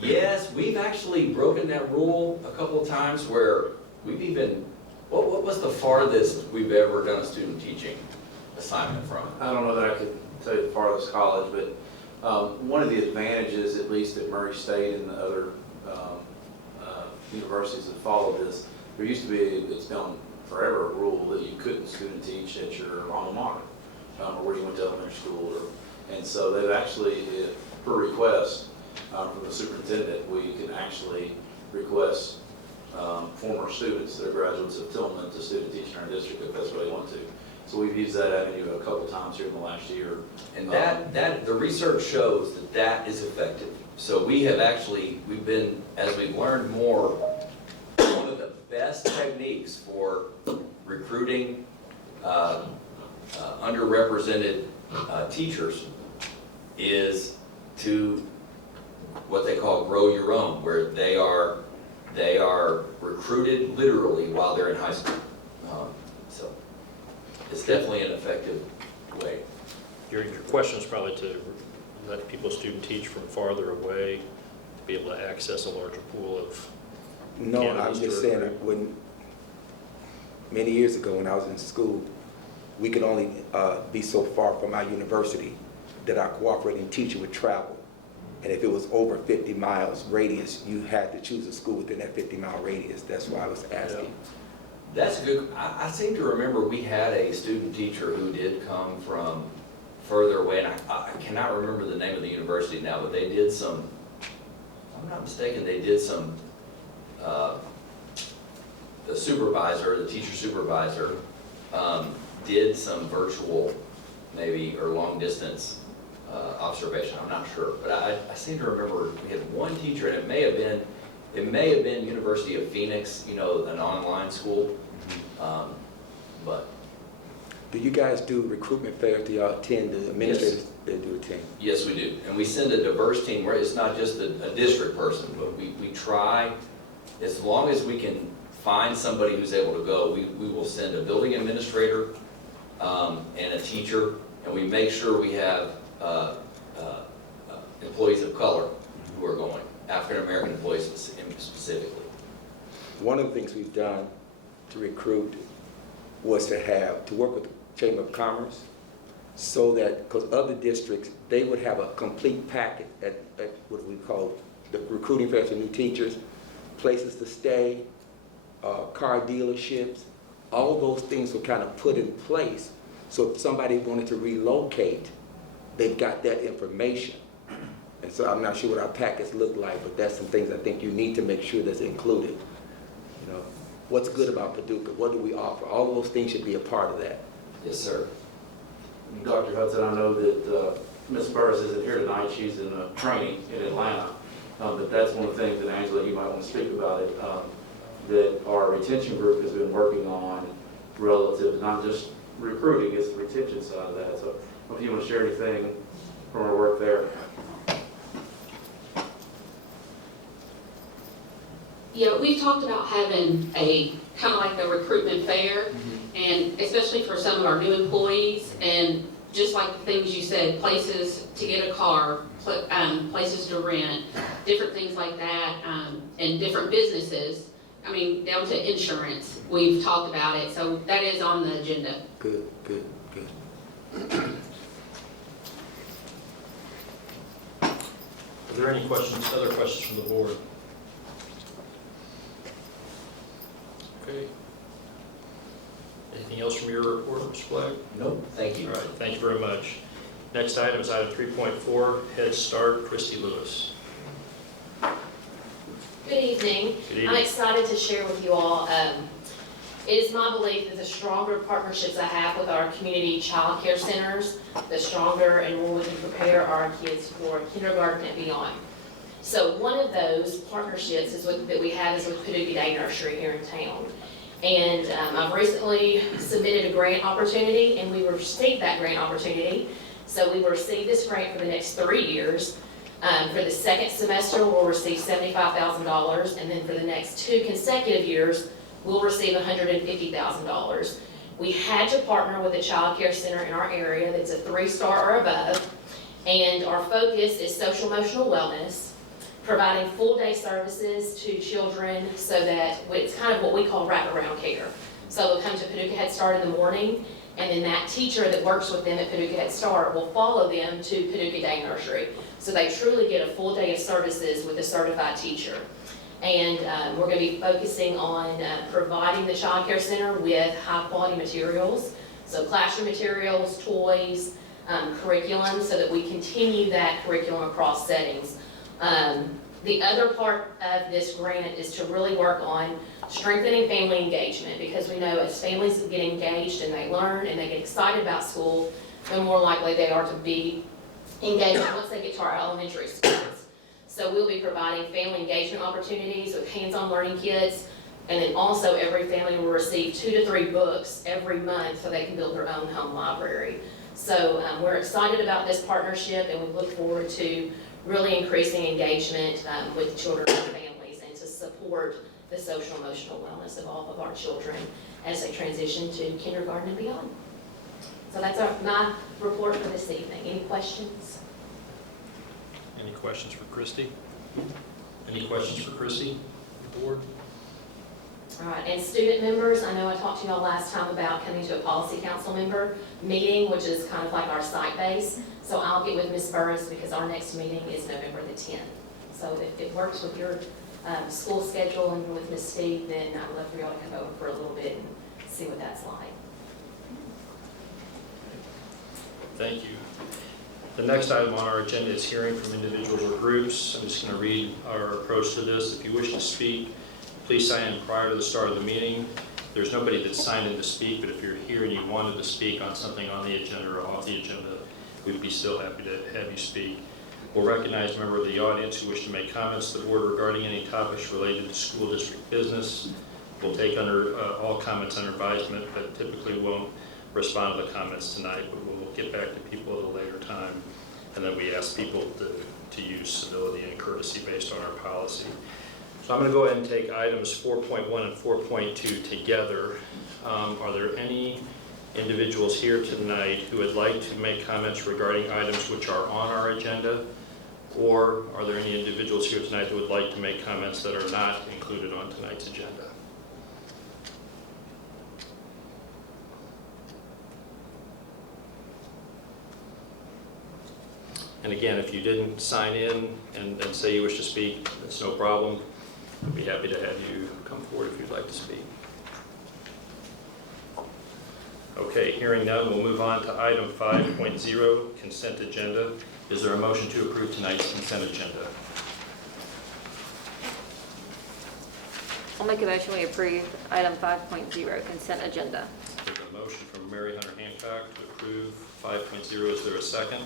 Yes, we've actually broken that rule a couple of times where we've even, what was the farthest we've ever done a student teaching assignment from? I don't know that I could tell you the farthest college, but one of the advantages, at least at Murray State and the other universities that followed this, there used to be, it's been forever, a rule that you couldn't student teach at your alma mater, or where you went to elementary school. And so they've actually, per request from the superintendent, we can actually request former students that are graduates of Tillman to student teach in our district if that's what they want to. So we've used that avenue a couple times here in the last year. And the research shows that is effective. So we've been, as we've learned more, one of the best techniques for recruiting underrepresented teachers is to what they call grow your own, where they are recruited literally while they're in high school. So it's definitely an effective way. Your question is probably to let people student teach from farther away, to be able to access a larger pool of No, I'm candidates just to saying recruit. that when, many years ago when I was in school, we could only be so far from our university that our cooperating teacher would travel. And if it was over 50 miles radius, you had to choose a school within that 50-mile radius. That's why I was asking. That's good. I seem to remember we had a student teacher who did come from further away, and I cannot remember the name of the university now, but they did some, if I'm not mistaken, they did some, the supervisor, the teacher supervisor, did some virtual maybe, or long distance observation, I'm not sure. But I seem to remember we had one teacher, and it may have been University of Phoenix, you know, an online school. But Do you guys do recruitment fairs? Do y'all attend? The administrators, they do attend? yes, we do. And we send a diverse team where it's not just a district person, but we try, as long as we can find somebody who's able to go, we will send a building administrator and a teacher, and we make sure we have employees of color who are going, African American employees specifically. One of the things we've done to recruit was to work with the Chamber of Commerce, so that, because other districts, they would have a complete packet at what we call the recruiting fairs for new teachers, places to stay, car dealerships, all those things were kind of put in place. So if somebody wanted to relocate, they've got that information. And so I'm not sure what our packets look like, but that's some things I think you need to make sure that's included. You know, what's good about Paducah? What do we offer? All those things should be a part of that. Yes, sir. Dr. Hudson, I know that Ms. Burris isn't here tonight. She's in training in Atlanta. But that's one of the things that, Angela, you might want to speak about it, that our retention group has been working on relative to not just recruiting, it's the retention side of that. So if you want to share anything from our work there. Yeah, we've talked about having a kind of like a recruitment fair, and especially for some of our new employees, and just like the things you said, places to get a car, places to rent, different things like that, and different businesses. I mean, down to insurance, we've talked about it, so that is on the agenda. Good, good, good. Are there any questions, other questions from the board? Okay. Anything else from your report, Mr. Flagg? Nope, thank you. All right, thank you very much. Next item is item 3.4, Head Start, Christy Lewis. Good evening. Good evening. I'm excited to share with you all. It is my belief that the stronger partnerships I have with our community child care centers, the stronger and more we can prepare our kids for kindergarten and beyond. So one of those partnerships that we have is with Paducah Day Nursery here in town. And I've recently submitted a grant opportunity, and we received that grant opportunity. So we will receive this grant for the next 3 years. For the second semester, we'll receive $75,000, and then for the next 2 consecutive years, we'll receive $150,000. We had to partner with a child care center in our area that's a 3-star or above, and our focus is social-emotional wellness, providing full-day services to children so that it's kind of what we call wraparound care. So they'll come to Paducah Head Start in the morning, and then that teacher that works with them at Paducah Head Start will follow them to Paducah Day Nursery. So they truly get a full day of services with a certified teacher. And we're going to be focusing on providing the child care center with high-quality materials. So classroom materials, toys, curriculum, so that we continue that curriculum across settings. The other part of this grant is to really work on strengthening family engagement, because we know as families get engaged and they learn and they get excited about school, the more likely they are to be engaged once they get to our elementary schools. So we'll be providing family engagement opportunities with hands-on learning kits, And then also, every family will receive 2 to 3 books every month so they can build their own home library. So we're excited about this partnership, and we look forward to really increasing engagement with children and families, and to support the social emotional wellness of all of our children as they transition to kindergarten and beyond. So that's my report for this evening. Any questions? Any questions for Christy? Any questions for Christy, board? All right, and student members, I know I talked to y'all last time about coming to a policy council member meeting, which is kind of like our site base. So I'll get with Ms. Burris because our next meeting is November the 10th. So if it works with your school schedule and with Ms. Steve, then I'd love for y'all to come over for a little bit and see what that's like. Thank you. The next item on our agenda is hearing from individuals or groups. I'm just going to read our approach to this. If you wish to speak, please sign in prior to the start of the meeting. There's nobody that's signed in to speak, but if you're here and you wanted to speak on something on the agenda or off the agenda, we'd be still happy to have you speak. We'll recognize a member of the audience who wish to make comments to the board regarding any topics related to school district business. We'll take all comments under advisement, but typically won't respond to the comments tonight, but we'll get back to people at a later time. And then we ask people to use civility and courtesy based on our policy. So I'm going to go ahead and take items 4.1 and 4.2 together. Are there any individuals here tonight who would like to make comments regarding items which are on our agenda? Or are there any individuals here tonight who would like to make comments that are not included on tonight's agenda? And again, if you didn't sign in and say you wish to speak, it's no problem. I'd be happy to have you come forward if you'd like to speak. Okay, hearing none, we'll move on to item 5.0, consent agenda. Is there a motion to approve tonight's consent agenda? I'll make a motion we approve item 5.0, consent agenda. There's a motion from Mary Hunter Hancock to approve 5.0. Is there a second?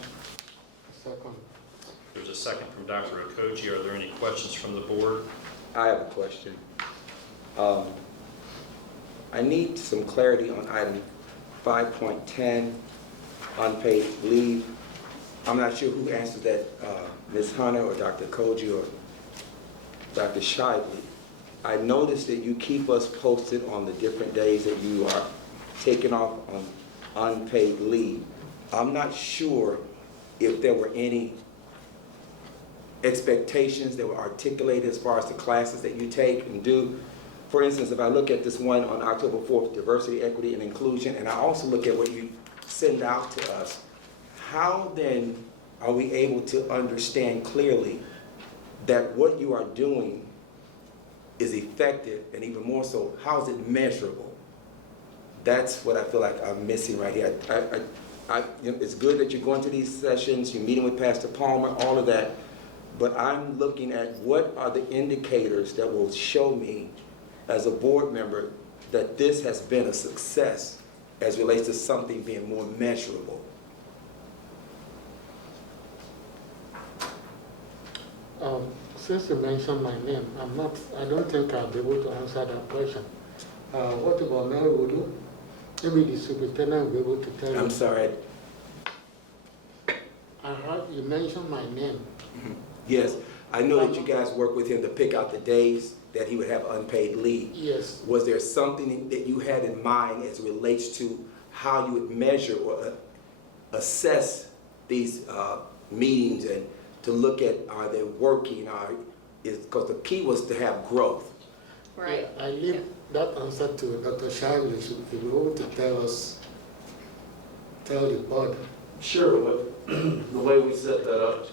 Second. There's a second from Dr. Okoji. Are there any questions from the board? I have a question. I need some clarity on item 5.10, unpaid leave. I'm not sure who answered that, Ms. Hunter or Dr. Koji or Dr. Shively. I noticed that you keep us posted on the different days that you are taking off on unpaid leave. I'm not sure if there were any expectations that were articulated as far as the classes that you take and do. For instance, if I look at this one on October 4th, diversity, equity, and inclusion, and I also look at what you send out to us, how then are we able to understand clearly that what you are doing is effective, and even more so, how is it measurable? That's what I feel like I'm missing right here. It's good that you're going to these sessions, you're meeting with Pastor Palmer, all of that, but I'm looking at what are the indicators that will show me as a board member that this has been a success as relates to something being more measurable. Since you mentioned my name, I don't think I'll be able to answer that question. What about Mary Wudu? Maybe the superintendent will be able to tell you. I'm sorry. I heard you mentioned my name. Yes, I know that you guys work with him to pick out the days that he would have unpaid leave. Yes. Was there something that you had in mind as it relates to how you would measure or assess these meetings and to look at are they working? Because the key was to have growth. Right. I leave that answer to Dr. Shively. She will be able to tell the board. Sure, but the way we set that up,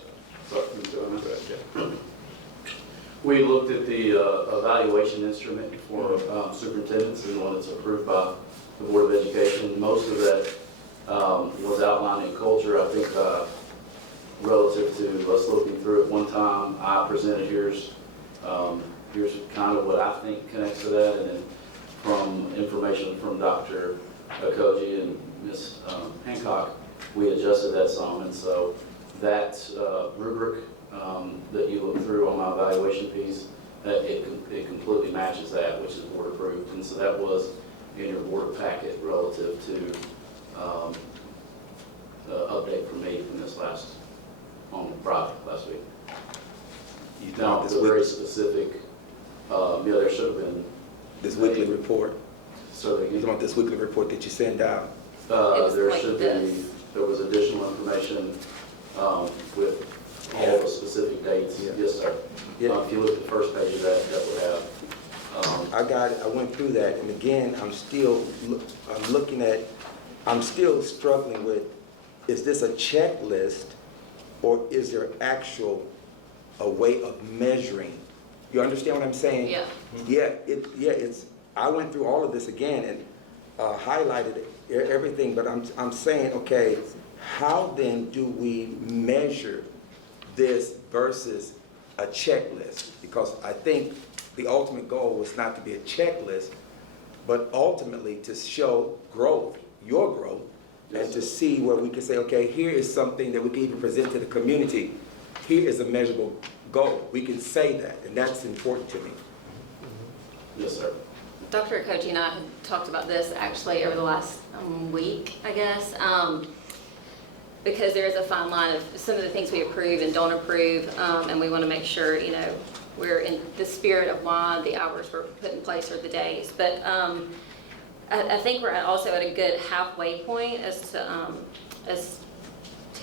we looked at the evaluation instrument for superintendents, and one that's approved by the Board of Education. Most of that was outlined in culture. I think relative to us looking through it one time, I presented here's kind of what I think connects to that, and then from information from Dr. Okoji and Ms. Hancock, we adjusted that some, and so that rubric that you look through on my evaluation piece it completely matches that, which is board approved. And so that was in your board packet relative to the update from me from this on Friday last week. Now, it's very specific, there should have been. This weekly report, So you want this weekly report that you send out? there like should this. be, there was additional information with all the specific dates. Yeah. Yes, sir. Yeah. If you look at the first page of that, that would have. I got it, I went through that, and again, I'm still struggling with, is this a checklist, or is there a way of measuring? You understand what I'm saying? Yeah. It's, I went through all of this again and highlighted everything, but I'm saying, okay, how then do we measure this versus a checklist? Because I think the ultimate goal was not to be a checklist, but ultimately to show growth, your growth, and to see where we can say, okay, here is something that we can even present to the community. Here is a measurable goal. We can say that, and that's important to me. Yes, sir. Dr. Koji and I have talked about this actually over the last week, I guess, because there is a fine line of some of the things we approve and don't approve, and we want to make sure, we're in the spirit of why the hours were put in place or the days. But I think we're also at a good halfway point as to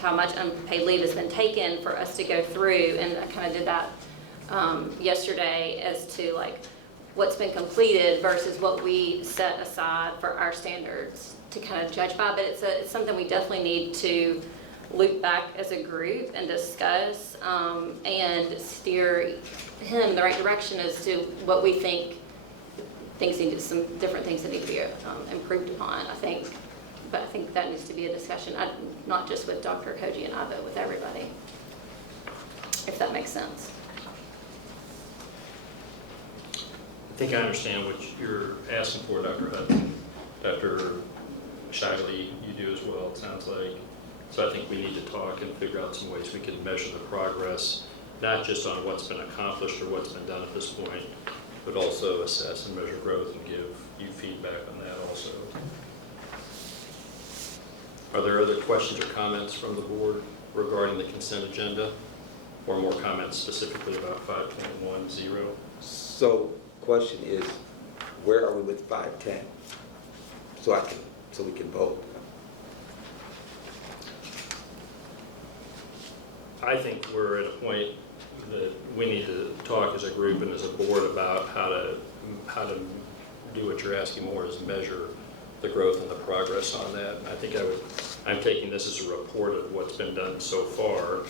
how much unpaid leave has been taken for us to go through, and I kind of did that yesterday as to like what's been completed versus what we set aside for our standards to kind of judge by. But it's something we definitely need to loop back as a group and discuss and steer him in the right direction as to what we think some different things that need to be improved upon, I think. But I think that needs to be a discussion, not just with Dr. Koji and I, but with everybody, if that makes sense. I think I understand what you're asking for, Dr. Hutton. Dr. Shiley, you do as well, it sounds like. So I think we need to talk and figure out some ways we can measure the progress, not just on what's been accomplished or what's been done at this point, but also assess and measure growth and give you feedback on that also. Are there other questions or comments from the board regarding the consent agenda, or more comments specifically about 5.10? So, question is, where are we with 510? So we can vote. I think we're at a point that we need to talk as a group and as a board about how to do what you're asking more, is measure the growth and the progress on that. I think I'm taking this as a report of what's been done so far,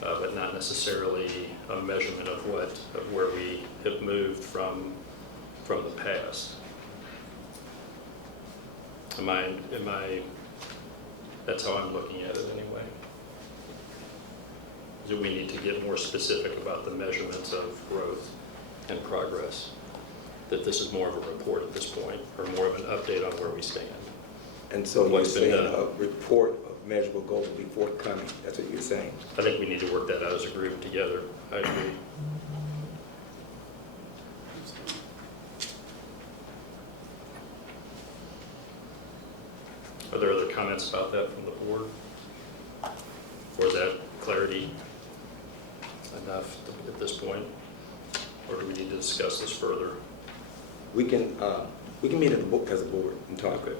but not necessarily a measurement of where we have moved from the past. That's how I'm looking at it anyway. Do we need to get more specific about the measurements of growth and progress? That this is more of a report at this point, or more of an update on where we stand. And so you're What's been saying done. a report of measurable goals will be forthcoming. That's what you're saying. I think we need to work that out as a group together. I agree. Are there other comments about that from the board? Or is that clarity enough at this point? Or do we need to discuss this further? We can meet as a board and talk. Okay.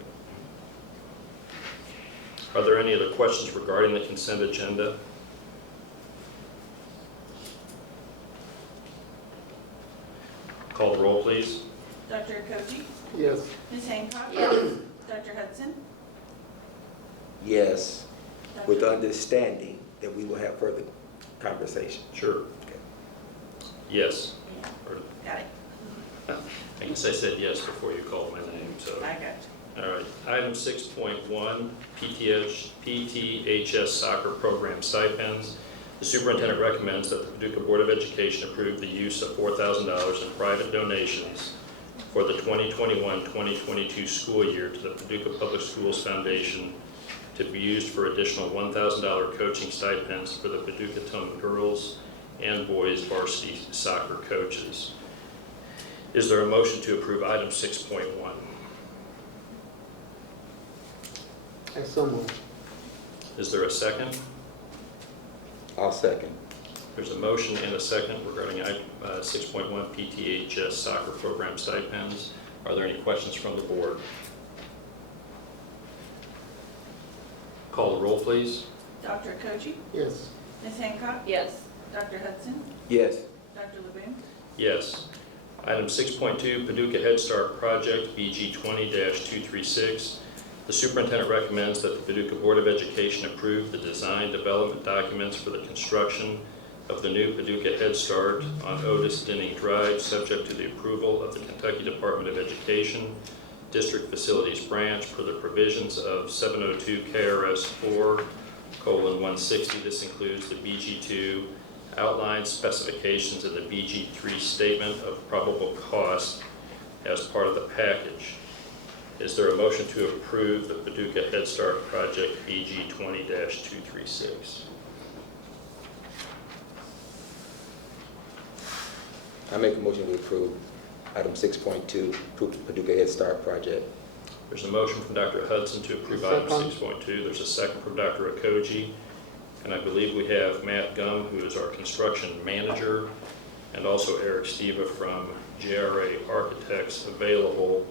Are there any other questions regarding the consent agenda? Call the roll, please. Dr. Koji? Yes. Ms. Hancock? Yes. Dr. Hudson? Yes, Dr. with understanding that we will have further conversation. Sure. Okay. Yes. Or, Got it. I guess I said yes before you called my name, so. I got you. All right, item 6.1, PTHS soccer program stipends. The superintendent recommends that the Paducah Board of Education approve the use of $4,000 in private donations for the 2021-2022 school year to the Paducah Public Schools Foundation to be used for additional $1,000 coaching stipends for the Paducah Tillman girls and boys varsity soccer coaches. Is there a motion to approve item 6.1? I so moved. Is there a second? I'll second. There's a motion and a second regarding item 6.1 PTHS soccer program stipends. Are there any questions from the board? Call the roll, please. Dr. Koji? Yes. Ms. Hancock? Yes. Dr. Hudson? Yes. Dr. LeBoon? Yes. Item 6.2, Paducah Head Start Project, BG 20-236. The superintendent recommends that the Paducah Board of Education approve the design development documents for the construction of the new Paducah Head Start on Otis Denning Drive, subject to the approval of the Kentucky Department of Education, District Facilities Branch, per the provisions of 702 KRS 4:160. This includes the BG2 outline specifications and the BG3 statement of probable cost as part of the package. Is there a motion to approve the Paducah Head Start Project BG 20-236? I make a motion to approve item 6.2, Paducah Head Start Project. There's a motion from Dr. Hudson to approve item 6.2. There's a second from Dr. Okoji. And I believe we have Matt Gum, who is our construction manager, and also Eric Steva from JRA Architects available,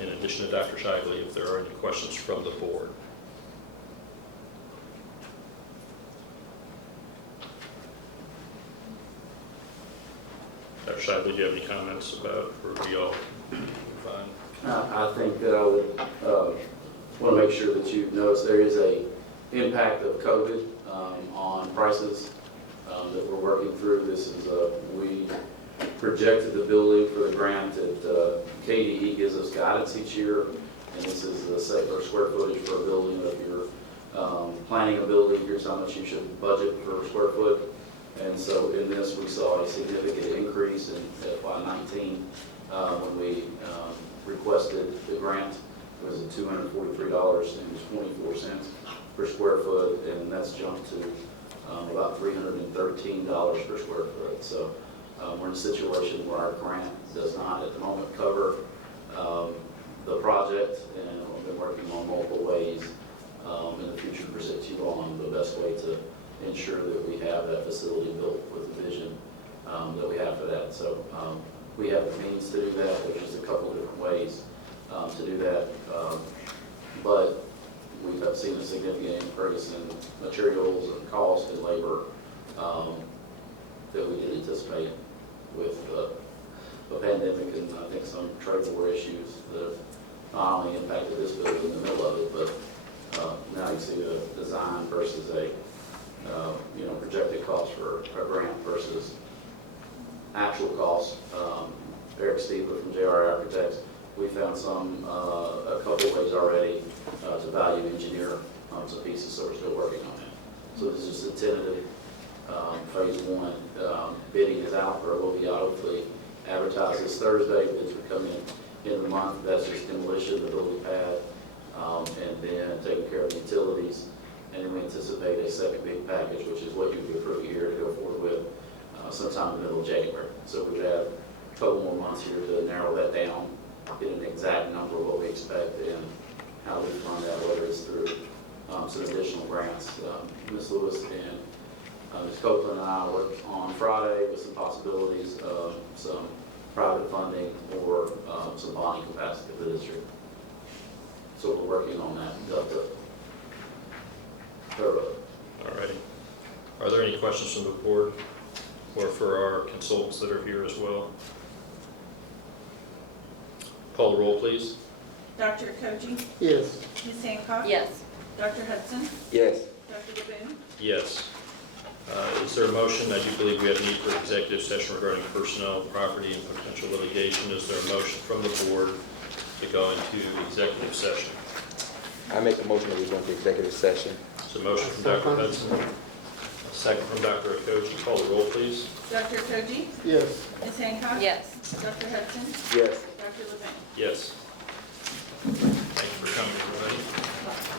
in addition to Dr. Shively, if there are any questions from the board. Dr. Shively, do you have any comments about, or are we all fine? I think that I would want to make sure that you notice there is a impact of COVID on prices that we're working through. This is, we projected the building for the grant that KDE gives us guidance each year, and this is the square footage for a building. If you're planning a building, here's how much you should budget per square foot. And so in this, we saw a significant increase in FY19 when we requested the grant. It was at $243.24 per square foot, and that's jumped to about $313 per square foot. So we're in a situation where our grant does not at the moment cover the project, and we've been working on multiple ways in the future to present you on the best way to ensure that we have that facility built with the vision that we have for that. So we have the means to do that. There's just a couple of different ways to do that. But we have seen a significant increase in materials and cost and labor that we didn't anticipate with the pandemic and I think some trade war issues that have not only impacted this building in the middle of it, but now you see the design versus a projected cost for a grant versus actual cost. Eric Steva from JR Architects, we found a couple ways already to value engineer some pieces, so we're still working on that. So this is just a tentative phase one. Bidding is out, or will be out hopefully advertised this Thursday. Bids will come in the month. That's just demolition, the building pad, and then taking care of the utilities. And then we anticipate a second big package, which is what you would approve here to go forward with sometime in the middle of January. So we have a couple more months here to narrow that down, get an exact number of what we expect and how we fund that, whether it's through some additional grants. Ms. Lewis and Ms. Copeland and I worked on Friday with some possibilities of some private funding or some bonding capacity for the district. So we're working on that. All righty. Are there any questions from the board or for our consultants that are here as well? Call the roll, please. Dr. Koji? Yes. Ms. Hancock? Yes. Dr. Hudson? Yes. Dr. LeBoon? Yes. Is there a motion? I do believe we have a need for executive session regarding personnel, property, and potential litigation. Is there a motion from the board to go into executive session? I make a motion that we go into executive session. Is there a motion from Dr. Hudson? A second from Dr. Okoji. Call the roll, please. Dr. Koji? Yes. Ms. Hancock? Yes. Dr. Hudson? Yes. Dr. LeBoon? Yes.